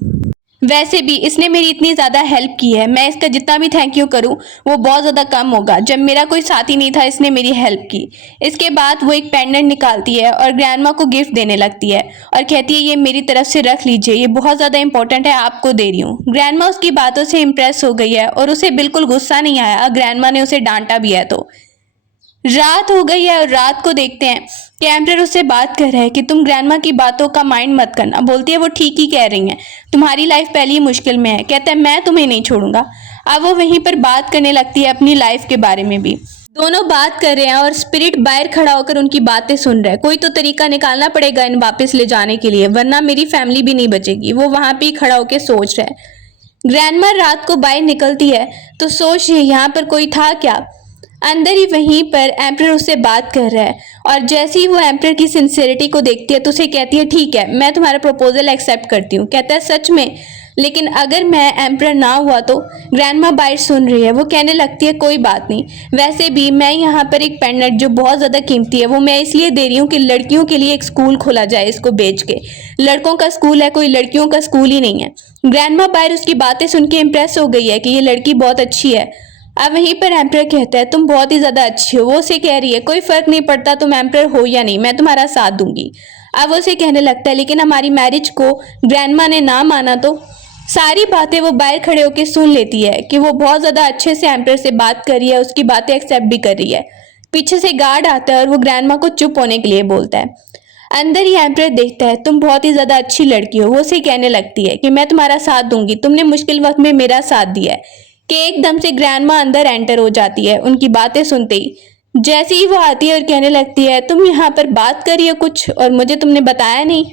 वैसे भी इसने मेरी इतनी ज़्यादा हेल्प की है, मैं इसका जितना भी थैंक यू करूं वो बहुत ज़्यादा कम होगा, जब मेरा कोई साथी नहीं था इसने मेरी हेल्प की। इसके बाद वो एक पेंडेंट निकालती है और ग्रैंडमा को गिफ्ट देने लगती है और कहती है ये मेरी तरफ से रख लीजिए, ये बहुत ज़्यादा इंपॉर्टेंट है, आपको दे रही हूँ। ग्रैंडमा उसकी बातों से इम्प्रेस हो गई है और उसे बिल्कुल गुस्सा नहीं आया, ग्रैंडमा ने उसे डांटा भी है। तो रात हो गई है और रात को देखते हैं कि एम्प्रर उससे बात कर रहा है कि तुम ग्रैंडमा की बातों का माइंड मत करना। बोलती है वो ठीक ही कह रही हैं, तुम्हारी लाइफ पहले ही मुश्किल में है। कहता है मैं तुम्हें नहीं छोड़ूंगा। अब वो वहीं पर बात करने लगती है अपनी लाइफ के बारे में भी। दोनों बात कर रहे हैं और स्पिरिट बाहर खड़ा होकर उनकी बातें सुन रहा है। कोई तो तरीका निकालना पड़ेगा इन वापस ले जाने के लिए, वरना मेरी फैमिली भी नहीं बचेगी। वो वहां पे ही खड़ा होकर सोच रहा है। ग्रैंडमा रात को बाहर निकलती है तो सोच रही है यहाँ पर कोई था क्या। अंदर ही वहीं पर एम्प्रर उससे बात कर रहा है और जैसे ही वो एम्प्रर की सिंसियरिटी को देखती है तो उसे कहती है ठीक है मैं तुम्हारा प्रपोजल एक्सेप्ट करती हूँ। कहता है सच में, लेकिन अगर मैं एम्प्रर ना हुआ तो। ग्रैंडमा बाहर सुन रही है, वो कहने लगती है कोई बात नहीं, वैसे भी मैं यहाँ पर एक पेंडेंट जो बहुत ज़्यादा कीमती है वो मैं इसलिए दे रही हूँ कि लड़कियों के लिए एक स्कूल खोला जाए इसको बेच के। लड़कों का स्कूल है, कोई लड़कियों का स्कूल ही नहीं है। ग्रैंडमा बाहर उसकी बातें सुन के इम्प्रेस हो गई है कि ये लड़की बहुत अच्छी है। अब वहीं पर एम्प्रर कहता है तुम बहुत ही ज्यादा अच्छी हो। वो उसे कह रही है कोई फर्क नहीं पड़ता तुम एम्प्रर हो या नहीं, मैं तुम्हारा साथ दूंगी। अब वो उसे कहने लगता है लेकिन हमारी मैरिज को ग्रैंडमा ने ना माना तो। सारी बातें वो बाहर खड़े होकर सुन लेती है कि वो बहुत ज्यादा अच्छे से एम्प्रर से बात कर रही है, उसकी बातें एक्सेप्ट भी कर रही है। पीछे से गार्ड आता है और वो ग्रैंडमा को चुप होने के लिए बोलता है। अंदर ही एम्प्रर देखता है तुम बहुत ही ज्यादा अच्छी लड़की हो। वो उसे कहने लगती है कि मैं तुम्हारा साथ दूंगी, तुमने मुश्किल वक्त में मेरा साथ दिया है। कि एकदम से ग्रैंडमा अंदर एंटर हो जाती है उनकी बातें सुनते ही। जैसे ही वो आती है और कहने लगती है तुम यहाँ पर बात कर रही हो कुछ और मुझे तुमने बताया नहीं।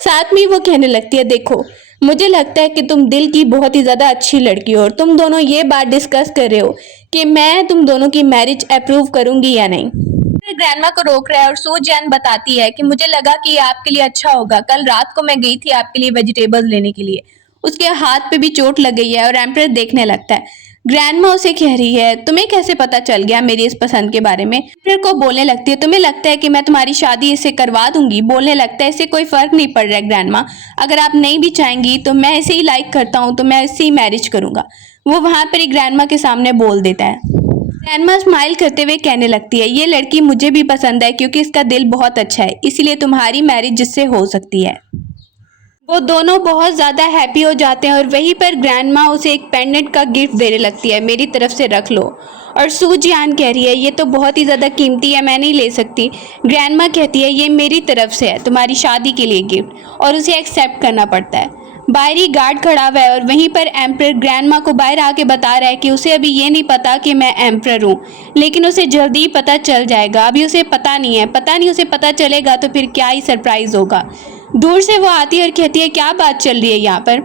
साथ में वो कहने लगती है देखो मुझे लगता है कि तुम दिल की बहुत ही ज्यादा अच्छी लड़की हो और तुम दोनों ये बात डिस्कस कर रहे हो कि मैं तुम दोनों की मैरिज अप्रूव करूंगी या नहीं। ग्रैंडमा को रोक रहा है और सो जैन बताती है कि मुझे लगा कि आपके लिए अच्छा होगा, कल रात को मैं गई थी आपके लिए वेजिटेबल्स लेने के लिए। उसके हाथ पे भी चोट लग गई है और एम्प्रर देखने लगता है। ग्रैंडमा उसे कह रही है तुम्हें कैसे पता चल गया मेरी इस पसंद के बारे में। एम्प्रर को बोलने लगती है तुम्हें लगता है कि मैं तुम्हारी शादी इससे करवा दूंगी। बोलने लगता है इससे कोई फर्क नहीं पड़ रहा है ग्रैंडमा, अगर आप नहीं भी चाहेंगी तो मैं इसे ही लाइक करता हूँ तो मैं इससे ही मैरिज करूंगा। वो वहां पर ही ग्रैंडमा के सामने बोल देता है। ग्रैंडमा स्माइल करते हुए कहने लगती है ये लड़की मुझे भी पसंद है क्योंकि इसका दिल बहुत अच्छा है, इसीलिए तुम्हारी मैरिज जिससे हो सकती है। वो दोनों बहुत ज़्यादा हैप्पी हो जाते हैं और वहीं पर ग्रैंडमा उसे एक पेंडेंट का गिफ्ट देने लगती है, मेरी तरफ से रख लो। और सू जियान कह रही है ये तो बहुत ही ज़्यादा कीमती है, मैं नहीं ले सकती। ग्रैंडमा कहती है ये मेरी तरफ से है तुम्हारी शादी के लिए गिफ्ट, और उसे एक्सेप्ट करना पड़ता है। बाहरी गार्ड खड़ा हुआ है और वहीं पर एम्प्रर ग्रैंडमा को बाहर आके बता रहा है कि उसे अभी ये नहीं पता कि मैं एम्प्रर हूँ, लेकिन उसे जल्दी ही पता चल जाएगा। अभी उसे पता नहीं है, पता नहीं उसे पता चलेगा तो फिर क्या ही सरप्राइज होगा। दूर से वो आती है और कहती है क्या बात चल रही है यहाँ पर।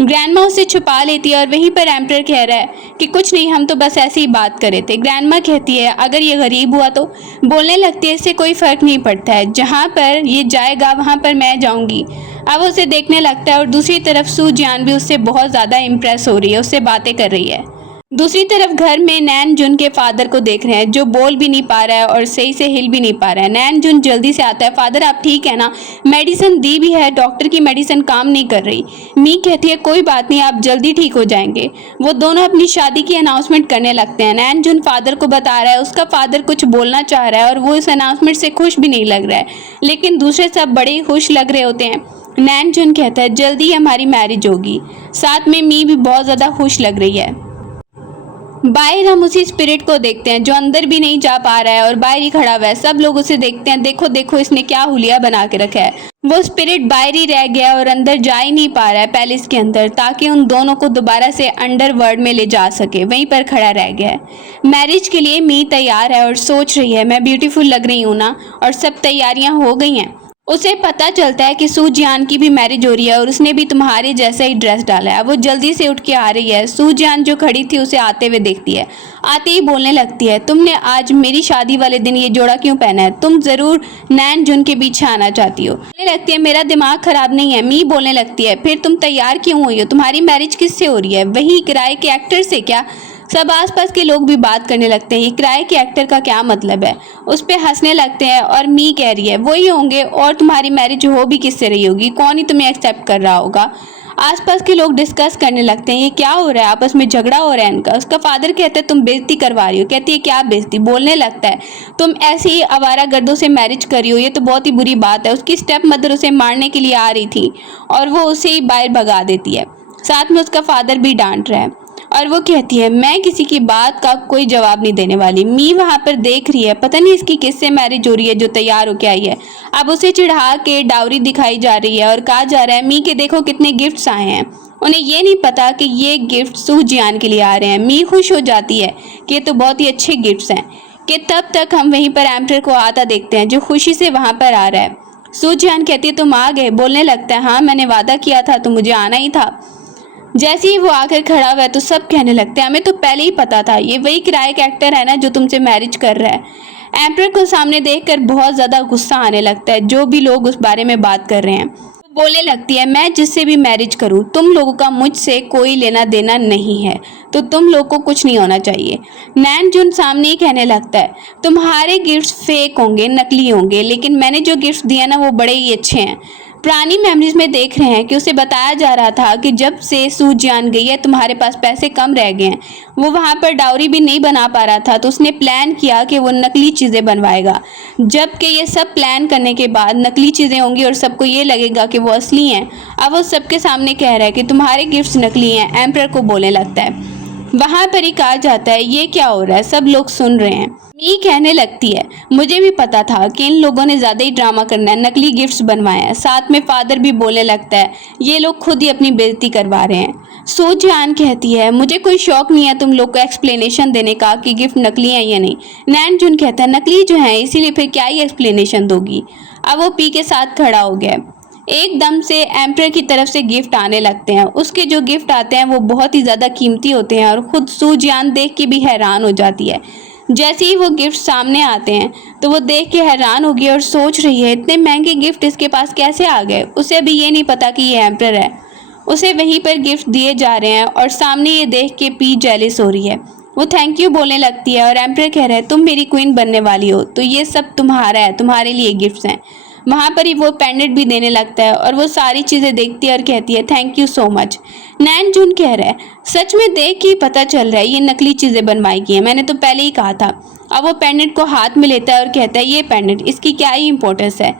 ग्रैंडमा उसे छुपा लेती है और वहीं पर एम्प्रर कह रहा है कि कुछ नहीं, हम तो बस ऐसे ही बात कर रहे थे। ग्रैंडमा कहती है अगर ये गरीब हुआ तो। बोलने लगती है इससे कोई फर्क नहीं पड़ता है, जहाँ पर ये जाएगा वहाँ पर मैं जाऊँगी। अब उसे देखने लगता है और दूसरी तरफ सू जियान भी उससे बहुत ज़्यादा इम्प्रेस हो रही है, उससे बातें कर रही है। दूसरी तरफ घर में नैन जुन के फादर को देख रहे हैं जो बोल भी नहीं पा रहा है और सही से हिल भी नहीं पा रहा है। नैन जुन जल्दी से आता है, फादर आप ठीक है ना, मेडिसिन दी भी है, डॉक्टर की मेडिसिन काम नहीं कर रही। मी कहती है कोई बात नहीं, आप जल्दी ठीक हो जाएंगे। वो दोनों अपनी शादी की अनाउंसमेंट करने लगते हैं। नैन जुन फादर को बता रहा है उसका फादर कुछ बोलना चाह रहा है और वो इस अनाउंसमेंट से खुश भी नहीं लग रहा है, लेकिन दूसरे सब बड़े ही खुश लग रहे होते हैं। नैन जुन कहता है जल्दी हमारी मैरिज होगी। साथ में मी भी बहुत ज़्यादा खुश लग रही है। बाहर हम उसी स्पिरिट को देखते हैं जो अंदर भी नहीं जा पा रहा है और बाहर ही खड़ा हुआ है। सब लोग उसे देखते हैं, देखो देखो इसने क्या हुलिया बना के रखा है। वो स्पिरिट बाहर ही रह गया और अंदर जा ही नहीं पा रहा है पैलेस के अंदर, ताकि उन दोनों को दोबारा से अंडरवर्ल्ड में ले जा सके। वहीं पर खड़ा रह गया है। मैरिज के लिए मी तैयार है और सोच रही है मैं ब्यूटीफुल लग रही हूँ ना, और सब तैयारियां हो गई हैं। उसे पता चलता है कि सू जियान की भी मैरिज हो रही है और उसने भी तुम्हारे जैसा ही ड्रेस डाला है। वो जल्दी से उठ के आ रही है। सू जियान जो खड़ी थी उसे आते हुए देखती है। आते ही बोलने लगती है तुमने आज मेरी शादी वाले दिन ये जोड़ा क्यों पहना है, तुम जरूर नैन जुन के पीछे आना चाहती हो। बोलने लगती है मेरा दिमाग खराब नहीं है। मी बोलने लगती है फिर तुम तैयार क्यों हुई हो, तुम्हारी मैरिज किससे हो रही है, वही किराए के एक्टर से क्या। सब आसपास के लोग भी बात करने लगते हैं ये किराए के एक्टर का क्या मतलब है। उस पर हंसने लगते हैं और मी कह रही है वही होंगे, और तुम्हारी मैरिज हो भी किससे रही होगी, कौन ही तुम्हें एक्सेप्ट कर रहा होगा। आसपास के लोग डिस्कस करने लगते हैं ये क्या हो रहा है, आपस में झगड़ा हो रहा है इनका। उसका फादर कहता है तुम बेइज्जती करवा रही हो। कहती है क्या बेइज्जती। बोलने लगता है तुम ऐसे ही आवारा गर्दों से मैरिज करी हो, ये तो बहुत ही बुरी बात है। उसकी स्टेप मदर उसे मारने के लिए आ रही थी और वो उसे ही बाहर भगा देती है। साथ में उसका फादर भी डांट रहा है और वो कहती है मैं किसी की बात का कोई जवाब नहीं देने वाली। मी वहाँ पर देख रही है पता नहीं इसकी किससे मैरिज हो रही है जो तैयार होके आई है। अब उसे चिढ़ा के डाउरी दिखाई जा रही है और कहा जा रहा है मी के देखो कितने गिफ्ट्स आए हैं। उन्हें ये नहीं पता कि ये गिफ्ट सू जियान के लिए आ रहे हैं। मी खुश हो जाती है कि ये तो बहुत ही अच्छे गिफ्ट्स हैं। कि तब तक हम वहीं पर एम्परर को आता देखते हैं जो खुशी से वहाँ पर आ रहा है। सू जियान कहती है तुम आ गए। बोलने लगता है हाँ मैंने वादा किया था तो मुझे आना ही था। जैसे ही वो आकर खड़ा हुआ है तो सब कहने लगते हैं हमें तो पहले ही पता था ये वही किराए का एक्टर है ना जो तुमसे मैरिज कर रहा है। एम्परर को सामने देखकर बहुत ज़्यादा गुस्सा आने लगता है जो भी लोग उस बारे में बात कर रहे हैं। वो बोलने लगती है मैं जिससे भी मैरिज करूं तुम लोगों का मुझसे कोई लेना देना नहीं है, तो तुम लोग को कुछ नहीं होना चाहिए। नैन जुन सामने ही कहने लगता है तुम्हारे गिफ्ट्स फेक होंगे, नकली होंगे, लेकिन मैंने जो गिफ्ट्स दिए ना वो बड़े ही अच्छे हैं। पुरानी मेमोरीज में देख रहे हैं कि उसे बताया जा रहा था कि जब से सू जियान गई है तुम्हारे पास पैसे कम रह गए हैं। वो वहाँ पर डाउरी भी नहीं बना पा रहा था तो उसने प्लान किया कि वो नकली चीज़ें बनवाएगा। जबकि ये सब प्लान करने के बाद नकली चीज़ें होंगी और सबको ये लगेगा कि वो असली हैं। अब वो सबके सामने कह रहा है कि तुम्हारे गिफ्ट्स नकली हैं। एम्परर को बोलने लगता है। वहाँ पर ही कहा जाता है ये क्या हो रहा है, सब लोग सुन रहे हैं। मी कहने लगती है मुझे भी पता था कि इन लोगों ने ज़्यादा ही ड्रामा करना है, नकली गिफ्ट्स बनवाए हैं। साथ में फादर भी बोलने लगता है ये लोग खुद ही अपनी बेइज्जती करवा रहे हैं। सो जियान कहती है मुझे कोई शौक नहीं है तुम लोग को एक्सप्लेनेशन देने का कि गिफ्ट नकली है या नहीं। नैन जुन कहता है नकली जो है इसीलिए फिर क्या ही एक्सप्लेनेशन दोगी। अब वो पी के साथ खड़ा हो गया। एकदम से एम्परर की तरफ से गिफ्ट आने लगते हैं। उसके जो गिफ्ट आते हैं वो बहुत ही ज़्यादा कीमती होते हैं और ख़ुद सू जियान देख के भी हैरान हो जाती है। जैसे ही वो गिफ्ट सामने आते हैं तो वो देख के हैरान हो गई और सोच रही है इतने महंगे गिफ्ट इसके पास कैसे आ गए। उसे अभी ये नहीं पता कि ये एम्परर है। उसे वहीं पर गिफ्ट दिए जा रहे हैं और सामने ये देख के पी जेलिस हो रही है। वो थैंक यू बोलने लगती है और एम्परर कह रहा है तुम मेरी क्वीन बनने वाली हो तो ये सब तुम्हारा है, तुम्हारे लिए गिफ्ट्स हैं। वहाँ पर ही वो पेंडेंट भी देने लगता है और वो सारी चीज़ें देखती है और कहती है थैंक यू सो मच। नैन जुन कह रहा है सच में देख के ही पता चल रहा है ये नकली चीज़ें बनवाई गई हैं, मैंने तो पहले ही कहा था। अब वो पेंडेंट को हाथ में लेता है और कहता है ये पेंडेंट इसकी क्या ही इंपॉर्टेंस है।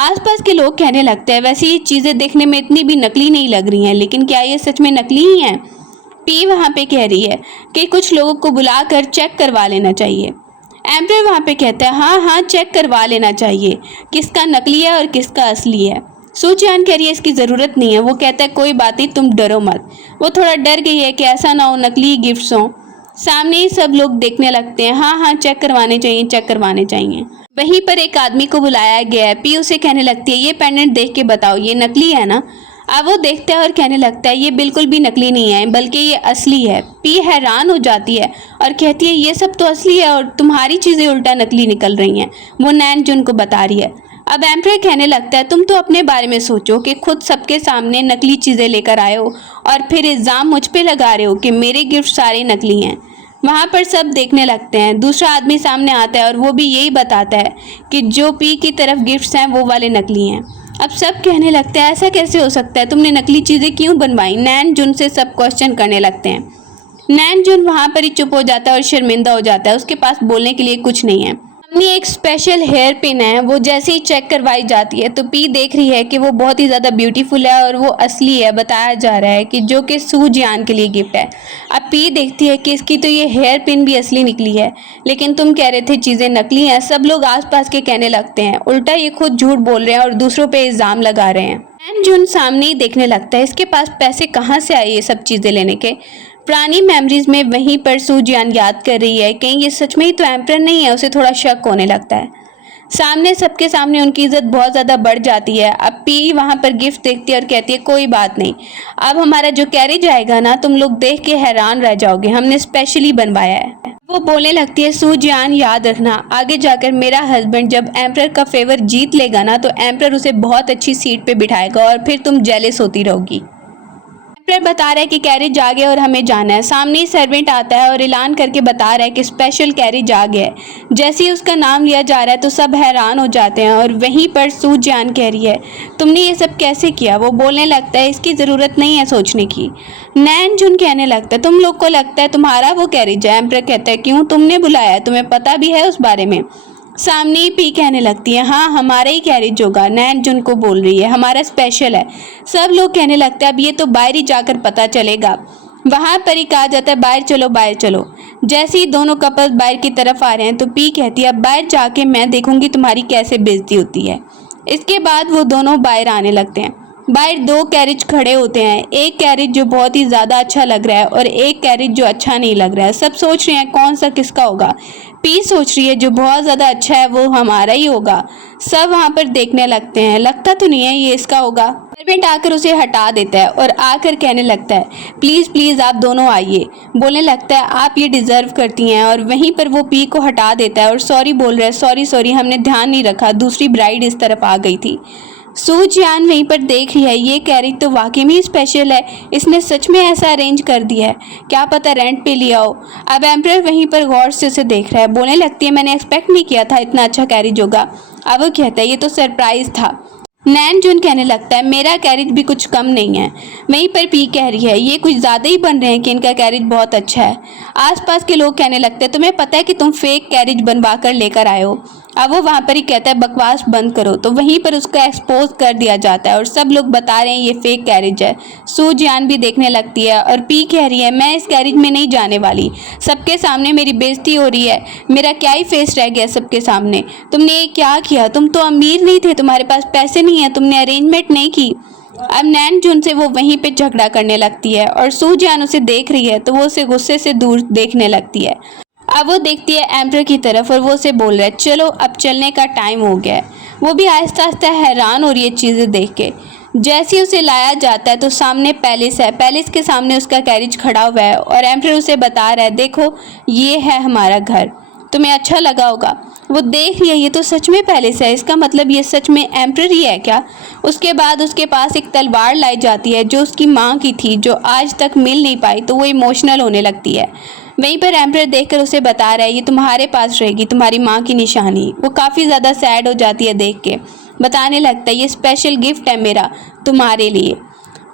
आसपास के लोग कहने लगते हैं वैसे ये चीज़ें देखने में इतनी भी नकली नहीं लग रही हैं, लेकिन क्या ये सच में नकली ही हैं। पी वहाँ पे कह रही है कि कुछ लोगों को बुलाकर चेक करवा लेना चाहिए। एम्परर वहाँ पे कहता है हाँ हाँ चेक करवा लेना चाहिए किसका नकली है और किसका असली है। सू जियान कह रही है इसकी ज़रूरत नहीं है। वो कहता है कोई बात नहीं तुम डरो मत। वो थोड़ा डर गई है कि ऐसा ना हो नकली गिफ्ट्स हों। सामने ही सब लोग देखने लगते हैं हाँ हाँ चेक करवाने चाहिए, चेक करवाने चाहिए। वहीं पर एक आदमी को बुलाया गया है। पी उसे कहने लगती है ये पेंडेंट देख के बताओ ये नकली है ना। अब वो देखता है और कहने लगता है ये बिल्कुल भी नकली नहीं है बल्कि ये असली है। पी हैरान हो जाती है और कहती है ये सब तो असली है और तुम्हारी चीज़ें उल्टा नकली निकल रही हैं। वो नैन जुन को बता रही है। अब एम्परर कहने लगता है, तुम तो अपने बारे में सोचो कि खुद सबके सामने नकली चीज़ें लेकर आए हो और फिर इल्ज़ाम मुझ पे लगा रहे हो कि मेरे गिफ्ट सारे नकली हैं। वहाँ पर सब देखने लगते हैं। दूसरा आदमी सामने आता है और वो भी यही बताता है कि जो पी की तरफ गिफ्ट्स हैं वो वाले नकली हैं। अब सब कहने लगते हैं, ऐसा कैसे हो सकता है, तुमने नकली चीज़ें क्यों बनवाई? नैन जुन से सब क्वेश्चन करने लगते हैं। नैन जुन वहाँ पर ही चुप हो जाता है और शर्मिंदा हो जाता है, उसके पास बोलने के लिए कुछ नहीं है। अपनी एक स्पेशल हेयर पिन है, वो जैसे ही चेक करवाई जाती है तो पी देख रही है कि वो बहुत ही ज़्यादा ब्यूटीफुल है और वो असली है, बताया जा रहा है कि जो कि सू जियान के लिए गिफ्ट है। अब पी देखती है कि इसकी तो ये हेयर पिन भी असली निकली है, लेकिन तुम कह रहे थे चीज़ें नकली हैं। सब लोग आसपास के कहने लगते हैं, उल्टा ये खुद झूठ बोल रहे हैं और दूसरों पे इल्ज़ाम लगा रहे हैं। नैन जुन सामने ही देखने लगता है, इसके पास पैसे कहाँ से आए ये सब चीज़ें लेने के। पुरानी मेमोरीज में वहीं पर सू जियान याद कर रही है, कहीं ये सच में ही तो एम्परर नहीं है, उसे थोड़ा शक होने लगता है। सामने सबके सामने उनकी इज्जत बहुत ज़्यादा बढ़ जाती है। अब पी वहाँ पर गिफ्ट देखती है और कहती है, कोई बात नहीं, अब हमारा जो कैरेज आएगा ना, तुम लोग देख के हैरान रह जाओगे, हमने स्पेशली बनवाया है। वो बोलने लगती है, सू जियान याद रखना, आगे जाकर मेरा हस्बैंड जब एम्परर का फेवर जीत लेगा ना, तो एम्परर उसे बहुत अच्छी सीट पे बिठाएगा और फिर तुम जेलस होती रहोगी। एम्परर बता रहा है कि कैरेज आ गया और हमें जाना है। सामने ही सर्वेंट आता है और ऐलान करके बता रहा है कि स्पेशल कैरेज आ गया है। जैसे ही उसका नाम लिया जा रहा है तो सब हैरान हो जाते हैं और वहीं पर सू जियान कह रही है, तुमने ये सब कैसे किया? वो बोलने लगता है, इसकी ज़रूरत नहीं है सोचने की। नैन जुन कहने लगता है, तुम लोग को लगता है तुम्हारा वो कैरेज है? एम्परर कहता है, क्यों, तुमने बुलाया, तुम्हें पता भी है उस बारे में? सामने ही पी कहने लगती है, हाँ हमारा ही कैरेज होगा। नैन जुन को बोल रही है, हमारा स्पेशल है। सब लोग कहने लगते हैं, अब ये तो बाहर ही जाकर पता चलेगा। वहाँ पर ही कहा जाता है, बाहर चलो बाहर चलो। जैसे ही दोनों कपल्स बाहर की तरफ आ रहे हैं तो पी कहती है, अब बाहर जाके मैं देखूंगी तुम्हारी कैसे बेइज्जती होती है। इसके बाद वो दोनों बाहर आने लगते हैं। बाहर दो कैरेज खड़े होते हैं, एक कैरेज जो बहुत ही ज़्यादा अच्छा लग रहा है और एक कैरेज जो अच्छा नहीं लग रहा है। सब सोच रहे हैं कौन सा किसका होगा। पी सोच रही है जो बहुत ज़्यादा अच्छा है वो हमारा ही होगा। सब वहाँ पर देखने लगते हैं, लगता तो नहीं है ये इसका होगा। सर्वेंट आकर उसे हटा देता है और आकर कहने लगता है, प्लीज़ प्लीज़ आप दोनों आइए। बोलने लगता है, आप ये डिज़र्व करती हैं। और वहीं पर वो पी को हटा देता है और सॉरी बोल रहा है, सॉरी सॉरी हमने ध्यान नहीं रखा, दूसरी ब्राइड इस तरफ आ गई थी। सू जियान वहीं पर देख रही है, ये कैरेज तो वाकई में स्पेशल है, इसने सच में ऐसा अरेंज कर दिया है, क्या पता रेंट पे लिया हो। अब एम्परर वहीं पर गौर से उसे देख रहा है। बोलने लगती है, मैंने एक्सपेक्ट नहीं किया था इतना अच्छा कैरेज होगा। अब वो कहता है, ये तो सरप्राइज था। नैन जुन कहने लगता है, मेरा कैरेज भी कुछ कम नहीं है। वहीं पर पी कह रही है, ये कुछ ज़्यादा ही बन रहे हैं कि इनका कैरेज बहुत अच्छा है। आसपास के लोग कहने लगते हैं, तुम्हें पता है कि तुम फेक कैरेज बनवा कर लेकर आए हो। अब वो वहाँ पर ही कहता है, बकवास बंद करो। तो वहीं पर उसका एक्सपोज कर दिया जाता है और सब लोग बता रहे हैं ये फेक कैरेज है। सू जियान भी देखने लगती है और पी कह रही है, मैं इस कैरेज में नहीं जाने वाली, सबके सामने मेरी बेइज्जती हो रही है, मेरा क्या ही फेस रह गया सबके सामने। तुमने ये क्या किया? तुम तो अमीर नहीं थे, तुम्हारे पास पैसे नहीं है, तुमने अरेंजमेंट नहीं की। अब नैन जुन से वो वहीं पे झगड़ा करने लगती है और सू जियान उसे देख रही है तो वो उसे गुस्से से दूर देखने लगती है। अब वो देखती है एम्परर की तरफ और वो उसे बोल रहा है, चलो अब चलने का टाइम हो गया है। वो भी आहिस्ता आहिस्ता हैरान हो रही है चीज़ें देख के। जैसे ही उसे लाया जाता है तो सामने पैलेस है, पैलेस के सामने उसका कैरेज खड़ा हुआ है और एम्परर उसे बता रहा है, देखो ये है हमारा घर, तुम्हें अच्छा लगा होगा। वो देख रही है, ये तो सच में पैलेस है, इसका मतलब ये सच में एम्परर ही है क्या? उसके बाद उसके पास एक तलवार लाई जाती है जो उसकी माँ की थी, जो आज तक मिल नहीं पाई, तो वो इमोशनल होने लगती है। वहीं पर एम्परर देखकर उसे बता रहा है, ये तुम्हारे पास रहेगी, तुम्हारी माँ की निशानी। वो काफ़ी ज़्यादा सैड हो जाती है देख के, बताने लगता है, ये स्पेशल गिफ्ट है मेरा तुम्हारे लिए।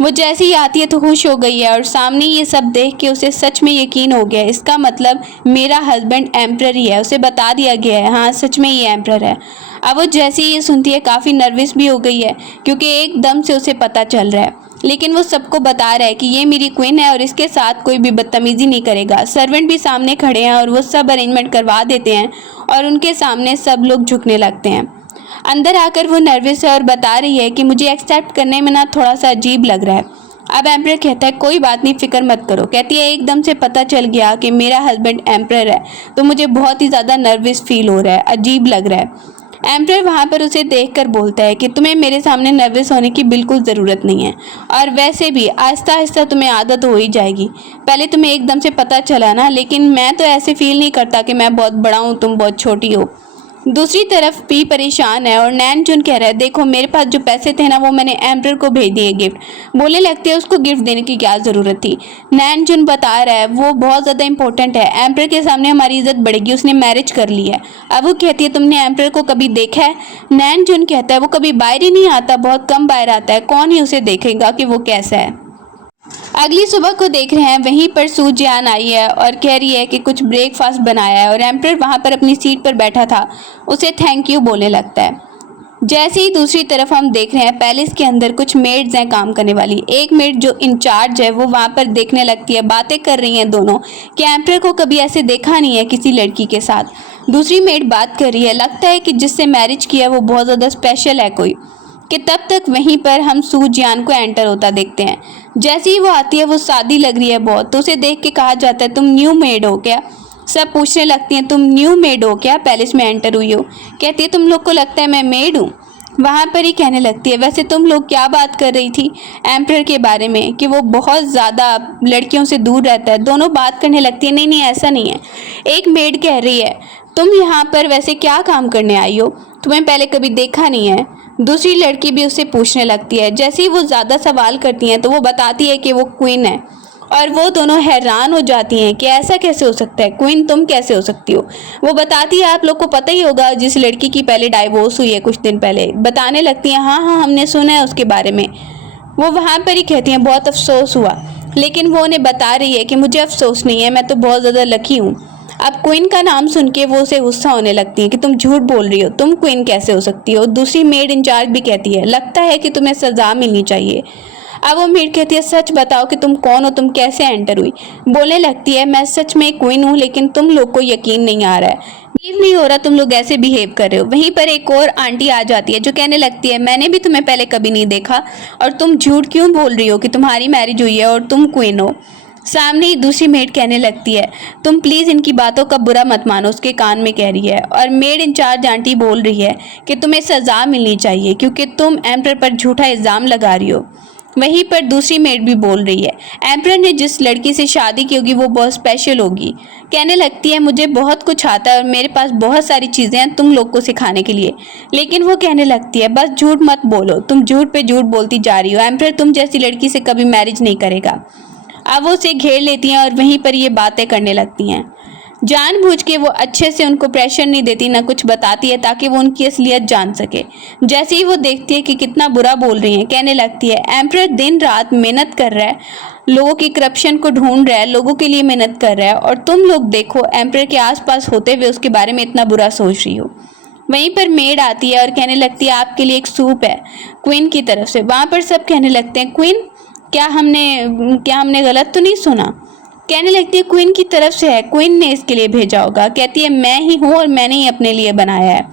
वो जैसे ही आती है तो खुश हो गई है और सामने ये सब देख के उसे सच में यकीन हो गया, इसका मतलब मेरा हस्बैंड एम्परर ही है। उसे बता दिया गया है, हाँ सच में ये एम्परर है। अब वो जैसे ही ये सुनती है काफ़ी नर्वस भी हो गई है क्योंकि एकदम से उसे पता चल रहा है, लेकिन वो सबको बता रहा है कि ये मेरी क्वीन है और इसके साथ कोई भी बदतमीजी नहीं करेगा। सर्वेंट भी सामने खड़े हैं और वो सब अरेंजमेंट करवा देते हैं और उनके सामने सब लोग झुकने लगते हैं। अंदर आकर वो नर्वस है और बता रही है कि मुझे एक्सेप्ट करने में ना थोड़ा सा अजीब लग रहा है। अब एम्परर कहता है, कोई बात नहीं, फिक्र मत करो। कहती है, एकदम से पता चल गया कि मेरा हस्बैंड एम्परर है तो मुझे बहुत ही ज़्यादा नर्वस फील हो रहा है, अजीब लग रहा है। एम्परर वहाँ पर उसे देखकर बोलता है कि तुम्हें मेरे सामने नर्वस होने की बिल्कुल ज़रूरत नहीं है और वैसे भी आहिस्ता आहिस्ता तुम्हें आदत हो ही जाएगी। पहले तुम्हें एकदम से पता चला ना, लेकिन मैं तो ऐसे फील नहीं करता कि मैं बहुत बड़ा हूँ तुम बहुत छोटी हो। दूसरी तरफ भी परेशान है और नैनजुन कह रहा है देखो मेरे पास जो पैसे थे ना वो मैंने एम्प्रर को भेज दिए गिफ्ट। बोलने लगते हैं उसको गिफ्ट देने की क्या ज़रूरत थी। नैनजुन बता रहा है वो बहुत ज़्यादा इंपॉर्टेंट है, एम्प्रर के सामने हमारी इज्जत बढ़ेगी, उसने मैरिज कर ली है। अब वो कहती है तुमने एम्प्रर को कभी देखा है। नैनजुन कहता है वो कभी बाहर ही नहीं आता, बहुत कम बाहर आता है, कौन ही उसे देखेगा कि वो कैसा है। अगली सुबह को देख रहे हैं वहीं पर सू जियान आई है और कह रही है कि कुछ ब्रेकफास्ट बनाया है और एम्प्रर वहां पर अपनी सीट पर बैठा था उसे थैंक यू बोलने लगता है। जैसे ही दूसरी तरफ हम देख रहे हैं पैलेस के अंदर कुछ मेड्स हैं काम करने वाली। एक मेड जो इंचार्ज है वो वहां पर देखने लगती है, बातें कर रही हैं दोनों कि एम्प्रर को कभी ऐसे देखा नहीं है किसी लड़की के साथ। दूसरी मेड बात कर रही है, लगता है कि जिससे मैरिज किया वो बहुत ज़्यादा स्पेशल है कोई। कि तब तक वहीं पर हम सू जियान को एंटर होता देखते हैं। जैसे ही वो आती है वो सादी लग रही है बहुत, तो उसे देख के कहा जाता है तुम न्यू मेड हो क्या। सब पूछने लगती हैं तुम न्यू मेड हो क्या, पैलेस में एंटर हुई हो। कहती है तुम लोग को लगता है मैं मेड हूँ। वहाँ पर ही कहने लगती है वैसे तुम लोग क्या बात कर रही थी एम्प्रर के बारे में कि वो बहुत ज़्यादा लड़कियों से दूर रहता है। दोनों बात करने लगती है नहीं नहीं ऐसा नहीं है। एक मेड कह रही है तुम यहाँ पर वैसे क्या काम करने आई हो, तुम्हें पहले कभी देखा नहीं है। दूसरी लड़की भी उससे पूछने लगती है। जैसे ही वो ज़्यादा सवाल करती हैं तो वो बताती है कि वो क्वीन है और वो दोनों हैरान हो जाती हैं कि ऐसा कैसे हो सकता है, क्वीन तुम कैसे हो सकती हो। वो बताती है आप लोग को पता ही होगा जिस लड़की की पहले डाइवोर्स हुई है कुछ दिन पहले। बताने लगती हैं हाँ हाँ हमने सुना है उसके बारे में। वो वहाँ पर ही कहती हैं बहुत अफसोस हुआ, लेकिन वो उन्हें बता रही है कि मुझे अफसोस नहीं है, मैं तो बहुत ज़्यादा लकी हूँ। अब क्वीन का नाम सुन के वो उसे गुस्सा होने लगती है कि तुम झूठ बोल रही हो, तुम क्वीन कैसे हो सकती हो। दूसरी मेड इंचार्ज भी कहती है लगता है कि तुम्हें सज़ा मिलनी चाहिए। अब वो मेड कहती है सच बताओ कि तुम कौन हो, तुम कैसे एंटर हुई। बोलने लगती है मैं सच में क्वीन हूँ लेकिन तुम लोग को यकीन नहीं आ रहा है, बिलीव नहीं हो रहा तुम लोग ऐसे बिहेव कर रहे हो। वहीं पर एक और आंटी आ जाती है जो कहने लगती है मैंने भी तुम्हें पहले कभी नहीं देखा और तुम झूठ क्यों बोल रही हो कि तुम्हारी मैरिज हुई है और तुम क्वीन हो। सामने ही दूसरी मेड कहने लगती है तुम प्लीज़ इनकी बातों का बुरा मत मानो, उसके कान में कह रही है। और मेड इंचार्ज आंटी बोल रही है कि तुम्हें सज़ा मिलनी चाहिए क्योंकि तुम एम्प्रर पर झूठा इल्ज़ाम लगा रही हो। वहीं पर दूसरी मेड भी बोल रही है एम्प्रर ने जिस लड़की से शादी की होगी वो बहुत स्पेशल होगी। कहने लगती है मुझे बहुत कुछ आता है और मेरे पास बहुत सारी चीज़ें हैं तुम लोग को सिखाने के लिए। लेकिन वो कहने लगती है बस झूठ मत बोलो, तुम झूठ पे झूठ बोलती जा रही हो, एम्प्रर तुम जैसी लड़की से कभी मैरिज नहीं करेगा। अब वो उसे घेर लेती हैं और वहीं पर ये बातें करने लगती हैं। जानबूझ के वो अच्छे से उनको प्रेशर नहीं देती ना कुछ बताती है ताकि वो उनकी असलियत जान सके। जैसे ही वो देखती है कि कितना बुरा बोल रही हैं कहने लगती है एम्प्रर दिन रात मेहनत कर रहा है, लोगों की करप्शन को ढूंढ रहा है, लोगों के लिए मेहनत कर रहा है और तुम लोग देखो एम्प्रर के आसपास होते हुए उसके बारे में इतना बुरा सोच रही हो। वहीं पर मेड आती है और कहने लगती है आपके लिए एक सूप है क्वीन की तरफ से। वहाँ पर सब कहने लगते हैं क्वीन क्या हमने गलत तो नहीं सुना। कहने लगती है क्वीन की तरफ से है, क्वीन ने इसके लिए भेजा होगा। कहती है मैं ही हूँ और मैंने ही अपने लिए बनाया है।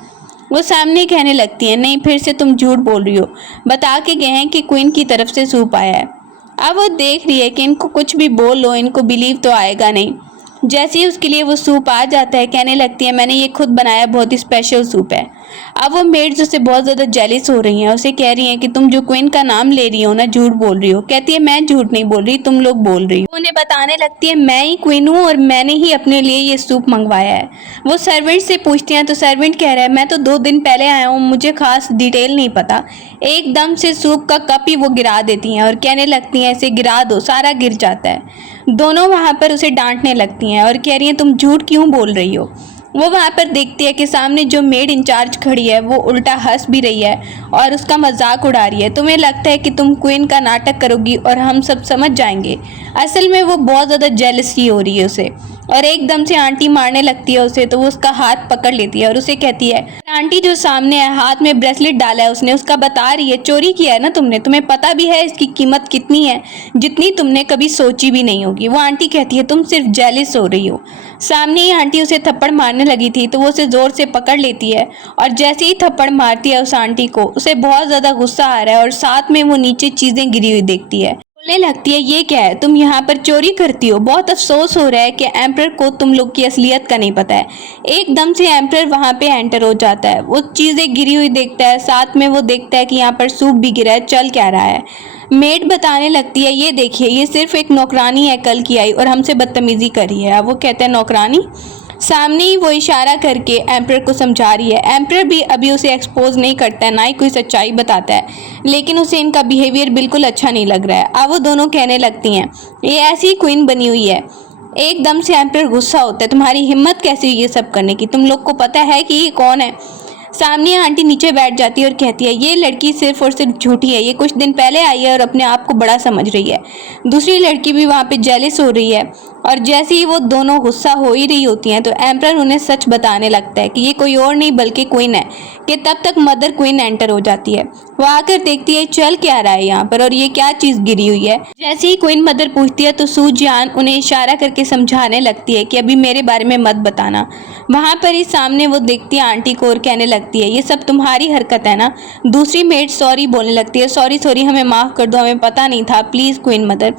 वो सामने कहने लगती है नहीं फिर से तुम झूठ बोल रही हो, बता के गए हैं कि क्वीन की तरफ से सूप आया है। अब वो देख रही है कि इनको कुछ भी बोल लो इनको बिलीव तो आएगा नहीं। जैसे ही उसके लिए वो सूप आ जाता है कहने लगती है मैंने ये खुद बनाया, बहुत ही स्पेशल सूप है। अब वो मेड्स उससे बहुत ज़्यादा जेलिस हो रही हैं, उसे कह रही हैं कि तुम जो क्वीन का नाम ले रही हो ना झूठ बोल रही हो। कहती है मैं झूठ नहीं बोल रही, तुम लोग बोल रही हो। उन्हें बताने लगती है मैं ही क्वीन हूँ और मैंने ही अपने लिए ये सूप मंगवाया है। वो सर्वेंट से पूछती हैं तो सर्वेंट कह रहा है मैं तो 2 दिन पहले आया हूँ, मुझे खास डिटेल नहीं पता। एकदम से सूप का कप ही वो गिरा देती हैं और कहने लगती हैं इसे गिरा दो, सारा गिर जाता है। दोनों वहाँ पर उसे डांटने लगती हैं और कह रही हैं तुम झूठ क्यों बोल रही हो। वो वहाँ पर देखती है कि सामने जो मेड इंचार्ज खड़ी है वो उल्टा हंस भी रही है और उसका मजाक उड़ा रही है। तुम्हें लगता है कि तुम क्वीन का नाटक करोगी और हम सब समझ जाएंगे। असल में वो बहुत ज़्यादा जेलसी हो रही है उसे और एकदम से आंटी मारने लगती है उसे, तो वो उसका हाथ पकड़ लेती है और उसे कहती है आंटी जो सामने है हाथ में ब्रेसलेट डाला है उसने, उसका बता रही है चोरी किया है ना तुमने, तुम्हें पता भी है इसकी कीमत कितनी है जितनी तुमने कभी सोची भी नहीं होगी। वो आंटी कहती है तुम सिर्फ जेलिस हो रही हो। सामने ही आंटी उसे थप्पड़ मारने लगी थी तो वो उसे ज़ोर से पकड़ लेती है और जैसे ही थप्पड़ मारती है उस आंटी को उसे बहुत ज़्यादा गुस्सा आ रहा है और साथ में वो नीचे चीज़ें गिरी हुई देखती है। बोलने लगती है ये क्या है, तुम यहाँ पर चोरी करती हो। बहुत अफसोस हो रहा है कि एम्प्रर को तुम लोग की असलियत का नहीं पता है। एकदम से एम्प्रर वहाँ पे एंटर हो जाता है, वो चीज़ें गिरी हुई देखता है, साथ में वो देखता है कि यहाँ पर सूप भी गिरा है, चल क्या रहा है। मेड बताने लगती है ये देखिए ये सिर्फ एक नौकरानी है कल की आई और हमसे बदतमीजी करी है। अब वो कहते हैं नौकरानी, सामने ही वो इशारा करके एम्प्रर को समझा रही है। एम्प्रर भी अभी उसे एक्सपोज नहीं करता है, ना ही कोई सच्चाई बताता है, लेकिन उसे इनका बिहेवियर बिल्कुल अच्छा नहीं लग रहा है। अब वो दोनों कहने लगती हैं, ये ऐसी क्वीन बनी हुई है। एकदम से एम्प्रर गुस्सा होता है, तुम्हारी हिम्मत कैसी हुई ये सब करने की, तुम लोग को पता है कि ये कौन है। सामने आंटी नीचे बैठ जाती है और कहती है, ये लड़की सिर्फ और सिर्फ झूठी है, ये कुछ दिन पहले आई है और अपने आप को बड़ा समझ रही है। दूसरी लड़की भी वहाँ पे जेलिस हो रही है और जैसे ही वो दोनों गुस्सा हो ही रही होती हैं तो एम्प्रर उन्हें सच बताने लगता है कि ये कोई और नहीं बल्कि क्वीन है। कि तब तक मदर क्वीन एंटर हो जाती है। वो आकर देखती है चल क्या रहा है यहाँ पर और ये क्या चीज़ गिरी हुई है। जैसे ही क्वीन मदर पूछती है तो सू जियान उन्हें इशारा करके समझाने लगती है कि अभी मेरे बारे में मत बताना। वहाँ पर ही सामने वो देखती है आंटी को और कहने लगती है, ये सब तुम्हारी हरकत है ना। दूसरी मेड सॉरी बोलने लगती है, सॉरी सॉरी हमें माफ़ कर दो, हमें पता नहीं था, please queen mother.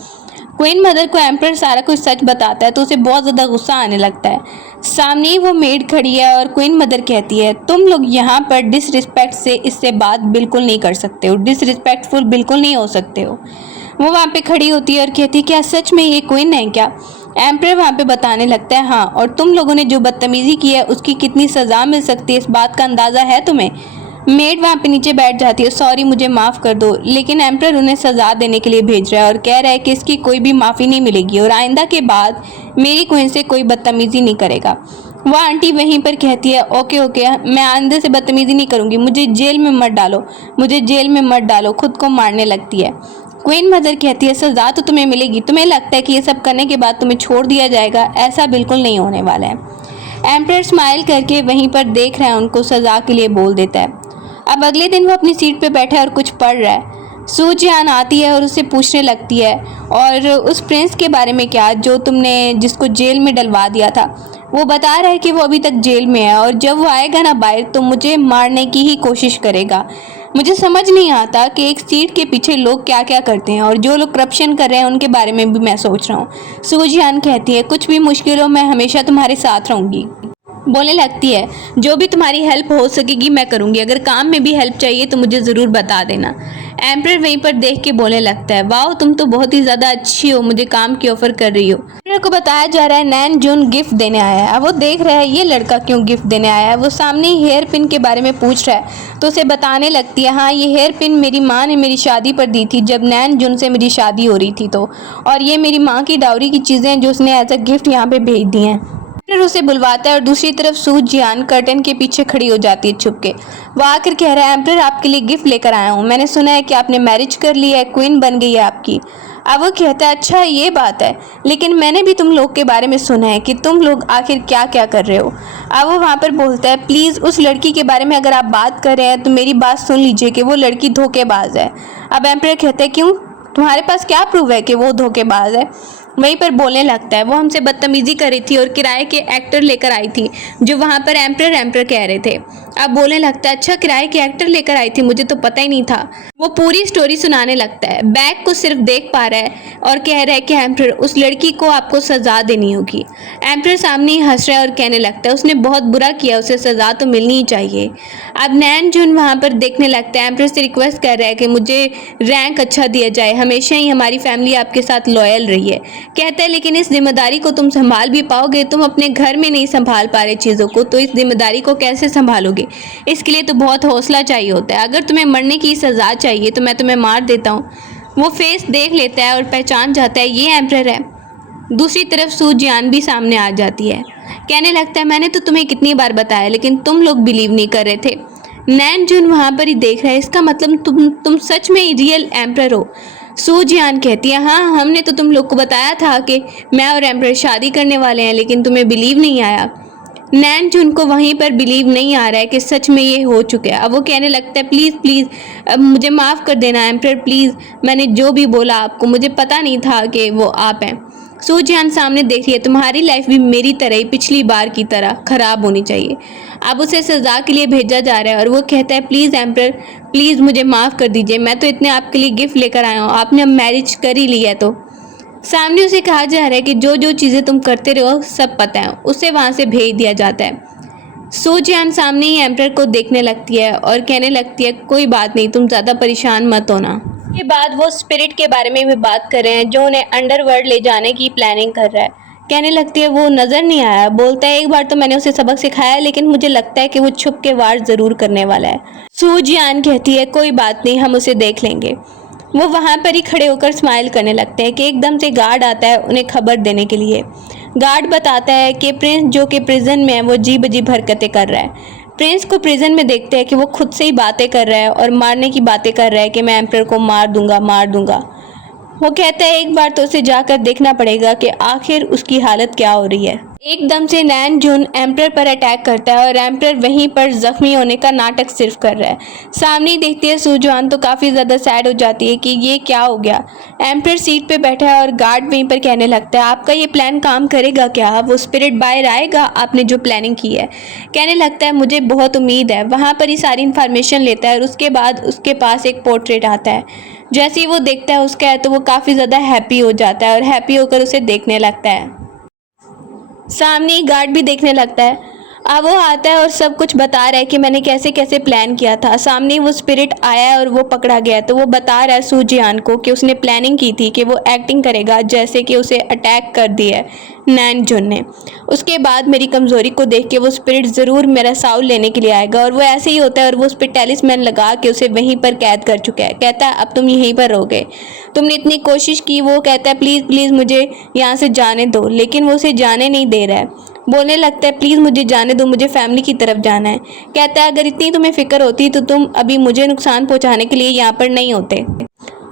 Queen mother को एम्प्रर सारा कुछ सच बताता है तो उसे बहुत ज़्यादा गुस्सा आने लगता है। सामने ही वो मेड खड़ी है और क्वीन मदर कहती है, तुम लोग यहाँ पर डिसरिस्पेक्ट से इससे बात बिल्कुल नहीं कर सकते हो, डिसरिस्पेक्टफुल बिल्कुल नहीं हो सकते हो। वो वहाँ पे खड़ी होती है और कहती है, क्या सच में ये क्वीन है क्या। एम्प्रर वहाँ पे बताने लगता है, हाँ, और तुम लोगों ने जो बदतमीज़ी की है उसकी कितनी सज़ा मिल सकती है इस बात का अंदाज़ा है तुम्हें। मेड वहाँ पे नीचे बैठ जाती है, सॉरी मुझे माफ़ कर दो, लेकिन एम्प्रर उन्हें सज़ा देने के लिए भेज रहा है और कह रहा है कि इसकी कोई भी माफ़ी नहीं मिलेगी और आइंदा के बाद मेरी क्वीन से कोई बदतमीज़ी नहीं करेगा। वह आंटी वहीं पर कहती है, ओके ओके, मैं आइंदा से बदतमीज़ी नहीं करूँगी, मुझे जेल में मत डालो, मुझे जेल में मत डालो। खुद को मारने लगती है। क्वीन मदर कहती है, सज़ा तो तुम्हें मिलेगी, तुम्हें लगता है कि ये सब करने के बाद तुम्हें छोड़ दिया जाएगा, ऐसा बिल्कुल नहीं होने वाला है। एम्प्रर स्माइल करके वहीं पर देख रहा है उनको, सज़ा के लिए बोल देता है। अब अगले दिन वो अपनी सीट पे बैठा है और कुछ पढ़ रहा है। सू जियान आती है और उससे पूछने लगती है, और उस प्रिंस के बारे में क्या, जो तुमने जिसको जेल में डलवा दिया था। वो बता रहा है कि वो अभी तक जेल में है और जब वो आएगा ना बाहर तो मुझे मारने की ही कोशिश करेगा। मुझे समझ नहीं आता कि एक सीट के पीछे लोग क्या क्या करते हैं और जो लोग करप्शन कर रहे हैं उनके बारे में भी मैं सोच रहा हूँ। सू जियान कहती है, कुछ भी मुश्किल हो मैं हमेशा तुम्हारे साथ रहूँगी। बोलने लगती है, जो भी तुम्हारी हेल्प हो सकेगी मैं करूँगी, अगर काम में भी हेल्प चाहिए तो मुझे ज़रूर बता देना। एम्प्रर वहीं पर देख के बोलने लगता है, वाह तुम तो बहुत ही ज़्यादा अच्छी हो, मुझे काम की ऑफ़र कर रही हो। एम्प्रर को बताया जा रहा है नैन जून गिफ्ट देने आया है। अब वो देख रहा है ये लड़का क्यों गिफ्ट देने आया है। वो सामने ही हेयर पिन के बारे में पूछ रहा है तो उसे बताने लगती है, हाँ ये हेयर पिन मेरी माँ ने मेरी शादी पर दी थी जब नैन जून से मेरी शादी हो रही थी, तो और ये मेरी माँ की डाउरी की चीज़ें जो उसने एज अ गिफ्ट यहाँ पे भेज दी हैं। एम्प्रर उसे बुलवाता है और दूसरी तरफ सू जियान कर्टन के पीछे खड़ी हो जाती है छुप के। वो आकर कह रहा है, एम्प्रर आपके लिए गिफ्ट लेकर आया हूँ, मैंने सुना है कि आपने मैरिज कर ली है, क्वीन बन गई है आपकी। अब वो कहता है, अच्छा ये बात है, लेकिन मैंने भी तुम लोग के बारे में सुना है कि तुम लोग आखिर क्या क्या कर रहे हो। अब वो वहाँ पर बोलता है, प्लीज़ उस लड़की के बारे में अगर आप बात कर रहे हैं तो मेरी बात सुन लीजिए कि वो लड़की धोखेबाज है। अब एम्प्रर कहता है, क्यों, तुम्हारे पास क्या प्रूफ है कि वो धोखेबाज है। वहीं पर बोलने लगता है, वो हमसे बदतमीज़ी कर रही थी और किराए के एक्टर लेकर आई थी जो वहाँ पर एम्प्रर कह रहे थे। अब बोलने लगता है, अच्छा किराए के एक्टर लेकर आई थी, मुझे तो पता ही नहीं था। वो पूरी स्टोरी सुनाने लगता है, बैग को सिर्फ देख पा रहा है और कह रहा है कि एम्प्रर उस लड़की को आपको सज़ा देनी होगी। एम्प्रर सामने ही हंस रहा है और कहने लगता है, उसने बहुत बुरा किया, उसे सज़ा तो मिलनी ही चाहिए। अब नैन जून वहाँ पर देखने लगता है, एम्प्रर से रिक्वेस्ट कर रहा है कि मुझे रैंक अच्छा दिया जाए, हमेशा ही हमारी फैमिली आपके साथ लॉयल रही है। कहता है, लेकिन इस जिम्मेदारी को तुम संभाल भी पाओगे, तुम अपने घर में नहीं संभाल पा रहे चीज़ों को, तो इस जिम्मेदारी को कैसे संभालोगे। इसके लिए तो बहुत हौसला चाहिए होता है, अगर तुम्हें मरने की सज़ा चाहिए तो मैं तुम्हें मार देता हूँ। वो फेस देख लेता है और पहचान जाता है ये एम्प्रर है। दूसरी तरफ सू जियान भी सामने आ जाती है, कहने लगता है, मैंने तो तुम्हें कितनी बार बताया लेकिन तुम लोग बिलीव नहीं कर रहे थे। नैन जून वहाँ पर ही देख रहा है, इसका मतलब तुम सच में रियल एम्प्रर हो। सू जियान कहती है, हाँ हमने तो तुम लोग को बताया था कि मैं और एम्प्रर शादी करने वाले हैं, लेकिन तुम्हें बिलीव नहीं आया। नैन जून को वहीं पर बिलीव नहीं आ रहा है कि सच में ये हो चुका है। अब वो कहने लगता है, प्लीज़ प्लीज़ अब मुझे माफ़ कर देना एम्प्रर, प्लीज़ मैंने जो भी बोला आपको, मुझे पता नहीं था कि वो आप हैं। सू जियान सामने देख रही है, तुम्हारी लाइफ भी मेरी तरह ही पिछली बार की तरह ख़राब होनी चाहिए। अब उसे सज़ा के लिए भेजा जा रहा है और वो कहता है, प्लीज़ एम्प्रर प्लीज़ मुझे माफ़ कर दीजिए, मैं तो इतने आपके लिए गिफ्ट लेकर आया हूँ, आपने अब मैरिज कर ही ली है। तो सामने उसे कहा जा रहा है कि जो जो चीज़ें तुम करते रहो सब पता है, उसे वहाँ से भेज दिया जाता है। सू जियान सामने ही एम्प्रर को देखने लगती है और कहने लगती है, कोई बात नहीं, तुम ज़्यादा परेशान मत होना। के बाद वो स्पिरिट के बारे में भी बात कर रहे हैं जो उन्हें अंडरवर्ल्ड ले जाने की प्लानिंग कर रहा है। कहने लगती है वो नज़र नहीं आया। बोलता है एक बार तो मैंने उसे सबक सिखाया लेकिन मुझे लगता है कि वो छुप के वार ज़रूर करने वाला है। सू जियान कहती है कोई बात नहीं, हम उसे देख लेंगे। वो वहाँ पर ही खड़े होकर स्माइल करने लगते हैं कि एकदम से गार्ड आता है उन्हें खबर देने के लिए। गार्ड बताता है कि प्रिंस जो कि प्रिजन में है वो अजीब अजीब हरकतें कर रहा है। प्रिंस को प्रिजन में देखते हैं कि वो खुद से ही बातें कर रहा है और मारने की बातें कर रहा है कि मैं एम्परर को मार दूंगा मार दूंगा। वो कहता है एक बार तो उसे जाकर देखना पड़ेगा कि आखिर उसकी हालत क्या हो रही है। एकदम से नैन जुन एम्परर पर अटैक करता है और एम्परर वहीं पर जख्मी होने का नाटक सिर्फ कर रहा है। सामने ही देखती है सूजुआन तो काफ़ी ज़्यादा सैड हो जाती है कि ये क्या हो गया। एम्परर सीट पे बैठा है और गार्ड वहीं पर कहने लगता है आपका ये प्लान काम करेगा क्या, वो स्पिरिट बाहर आएगा आपने जो प्लानिंग की है। कहने लगता है मुझे बहुत उम्मीद है। वहाँ पर ही सारी इन्फॉर्मेशन लेता है और उसके बाद उसके पास एक पोर्ट्रेट आता है। जैसे ही वो देखता है उसका है तो वो काफ़ी ज़्यादा हैप्पी हो जाता है और हैप्पी होकर उसे देखने लगता है। सामने ही गार्ड भी देखने लगता है। अब वो आता है और सब कुछ बता रहा है कि मैंने कैसे कैसे प्लान किया था। सामने ही वो स्पिरिट आया है और वो पकड़ा गया तो वो बता रहा है सू जियान को कि उसने प्लानिंग की थी कि वो एक्टिंग करेगा जैसे कि उसे अटैक कर दिया है नैन जुन ने। उसके बाद मेरी कमज़ोरी को देख के वो स्पिरिट ज़रूर मेरा साउल लेने के लिए आएगा और वो ऐसे ही होता है और वो उस पर टेलिस्मैन लगा के उसे वहीं पर कैद कर चुका है। कहता है अब तुम यहीं पर रहोगे, तुमने इतनी कोशिश की। वो कहता है प्लीज़ प्लीज़ मुझे यहाँ से जाने दो, लेकिन वो उसे जाने नहीं दे रहा है। बोलने लगता है प्लीज़ मुझे जाने दो, मुझे फैमिली की तरफ जाना है। कहता है अगर इतनी तुम्हें फ़िक्र होती तो तुम अभी मुझे नुकसान पहुँचाने के लिए यहाँ पर नहीं होते।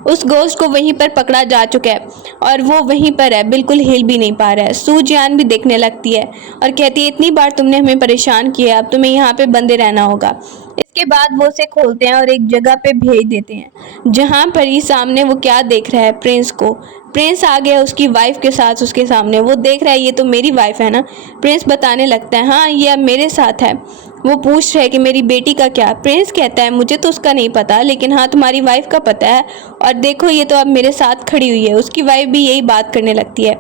उस गोश्त को वहीं पर पकड़ा जा चुका है और वो वहीं पर है, बिल्कुल हिल भी नहीं पा रहा है। सू जियान भी देखने लगती है और कहती है इतनी बार तुमने हमें परेशान किया, अब तुम्हें यहाँ पे बंदे रहना होगा। इसके बाद वो उसे खोलते हैं और एक जगह पे भेज देते हैं जहाँ पर ही सामने वो क्या देख रहा है प्रिंस को। प्रिंस आ गया उसकी वाइफ के साथ उसके सामने। वो देख रहा है ये तो मेरी वाइफ है ना। प्रिंस बताने लगता है हाँ ये अब मेरे साथ है। वो पूछ रहा है कि मेरी बेटी का क्या। प्रिंस कहता है मुझे तो उसका नहीं पता, लेकिन हाँ तुम्हारी वाइफ का पता है और देखो ये तो अब मेरे साथ खड़ी हुई है। उसकी वाइफ भी यही बात करने लगती है।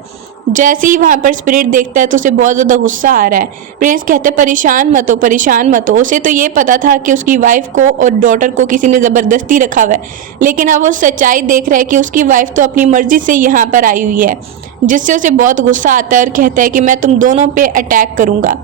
जैसे ही वहाँ पर स्पिरिट देखता है तो उसे बहुत ज़्यादा गुस्सा आ रहा है। प्रिंस कहते हैं परेशान मत हो परेशान मत हो। उसे तो ये पता था कि उसकी वाइफ को और डॉटर को किसी ने ज़बरदस्ती रखा हुआ है, लेकिन अब वो सच्चाई देख रहा है कि उसकी वाइफ तो अपनी मर्ज़ी से यहाँ पर आई हुई है, जिससे उसे बहुत गुस्सा आता है और कहता है कि मैं तुम दोनों पे अटैक करूँगा।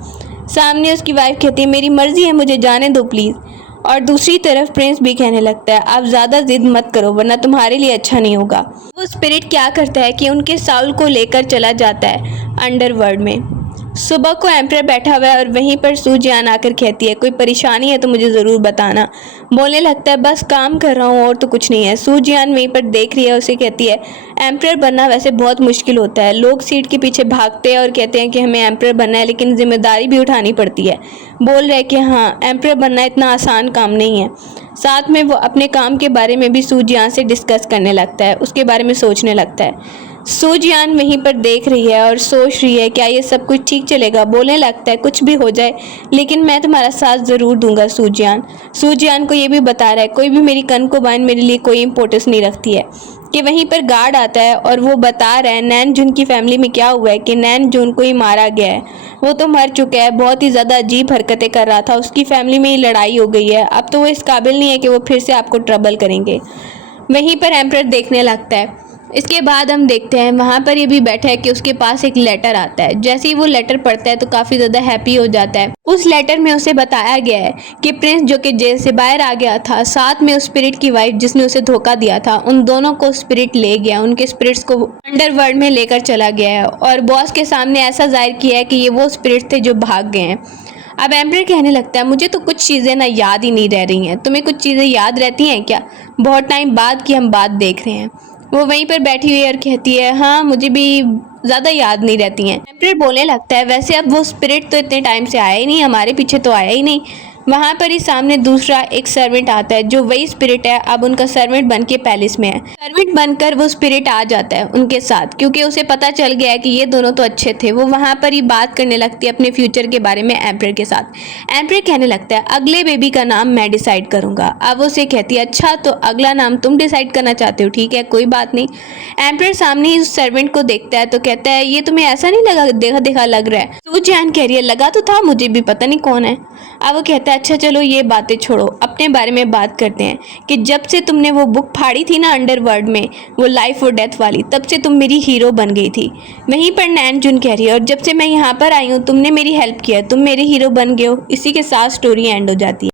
सामने उसकी वाइफ कहती है मेरी मर्ज़ी है, मुझे जाने दो प्लीज़। और दूसरी तरफ प्रिंस भी कहने लगता है आप ज़्यादा जिद मत करो वरना तुम्हारे लिए अच्छा नहीं होगा। वो स्पिरिट क्या करता है कि उनके साउल को लेकर चला जाता है अंडरवर्ल्ड में। सुबह को एम्परर बैठा हुआ है और वहीं पर सू जियान आकर कहती है कोई परेशानी है तो मुझे ज़रूर बताना। बोलने लगता है बस काम कर रहा हूँ और तो कुछ नहीं है। सू जियान वहीं पर देख रही है, उसे कहती है एम्परर बनना वैसे बहुत मुश्किल होता है। लोग सीट के पीछे भागते हैं और कहते हैं कि हमें एम्परर बनना है, लेकिन जिम्मेदारी भी उठानी पड़ती है। बोल रहे कि हाँ एम्परर बनना इतना आसान काम नहीं है। साथ में वो अपने काम के बारे में भी सू जियान से डिस्कस करने लगता है, उसके बारे में सोचने लगता है। सू जियान वहीं पर देख रही है और सोच रही है क्या ये सब कुछ ठीक चलेगा। बोलने लगता है कुछ भी हो जाए लेकिन मैं तुम्हारा साथ ज़रूर दूंगा सू जियान। सू जियान को ये भी बता रहा है कोई भी मेरी कन को बाइन मेरे लिए कोई इंपॉर्टेंस नहीं रखती है। कि वहीं पर गार्ड आता है और वो बता रहा है नैन जुन की फैमिली में क्या हुआ है कि नैन जुन को ही मारा गया है। वो तो मर चुका है, बहुत ही ज़्यादा अजीब हरकतें कर रहा था, उसकी फैमिली में ही लड़ाई हो गई है, अब तो वो इस काबिल नहीं है कि वो फिर से आपको ट्रबल करेंगे। वहीं पर एम्परर देखने लगता है। इसके बाद हम देखते हैं वहाँ पर ये भी बैठा है कि उसके पास एक लेटर आता है। जैसे ही वो लेटर पढ़ता है तो काफ़ी ज़्यादा हैप्पी हो जाता है। उस लेटर में उसे बताया गया है कि प्रिंस जो कि जेल से बाहर आ गया था, साथ में उस स्पिरिट की वाइफ जिसने उसे धोखा दिया था, उन दोनों को स्पिरिट ले गया, उनके स्पिरिट्स को अंडरवर्ल्ड में लेकर चला गया है और बॉस के सामने ऐसा जाहिर किया है कि ये वो स्पिरिट थे जो भाग गए हैं। अब एम्परर कहने लगता है मुझे तो कुछ चीज़ें ना याद ही नहीं रह रही हैं, तुम्हें कुछ चीज़ें याद रहती हैं क्या? बहुत टाइम बाद की हम बात देख रहे हैं। वो वहीं पर बैठी हुई है और कहती है हाँ मुझे भी ज़्यादा याद नहीं रहती हैं। एम्परर बोलने लगता है वैसे अब वो स्पिरिट तो इतने टाइम से आया ही नहीं, हमारे पीछे तो आया ही नहीं। वहाँ पर ही सामने दूसरा एक सर्वेंट आता है जो वही स्पिरिट है, अब उनका सर्वेंट बन के पैलेस में है। सर्वेंट बनकर वो स्पिरिट आ जाता है उनके साथ क्योंकि उसे पता चल गया है कि ये दोनों तो अच्छे थे। वो वहाँ पर ही बात करने लगती है अपने फ्यूचर के बारे में एम्परर के साथ। एम्परर कहने लगता है अगले बेबी का नाम मैं डिसाइड करूँगा। अब उसे कहती है अच्छा तो अगला नाम तुम डिसाइड करना चाहते हो, ठीक है कोई बात नहीं। एम्परर सामने ही उस सर्वेंट को देखता है तो कहता है ये तुम्हें ऐसा नहीं लगा देखा देखा लग रहा है। सू जियान कह रही है लगा तो था मुझे भी, पता नहीं कौन है। अब वो कहता है है अच्छा चलो ये बातें छोड़ो, अपने बारे में बात करते हैं कि जब से तुमने वो बुक फाड़ी थी ना अंडरवर्ल्ड में, वो लाइफ और डेथ वाली, तब से तुम मेरी हीरो बन गई थी। वहीं पर नैनजुन कह रही है और जब से मैं यहाँ पर आई हूँ तुमने मेरी हेल्प किया, तुम मेरे हीरो बन गए हो। इसी के साथ स्टोरी एंड हो जाती है।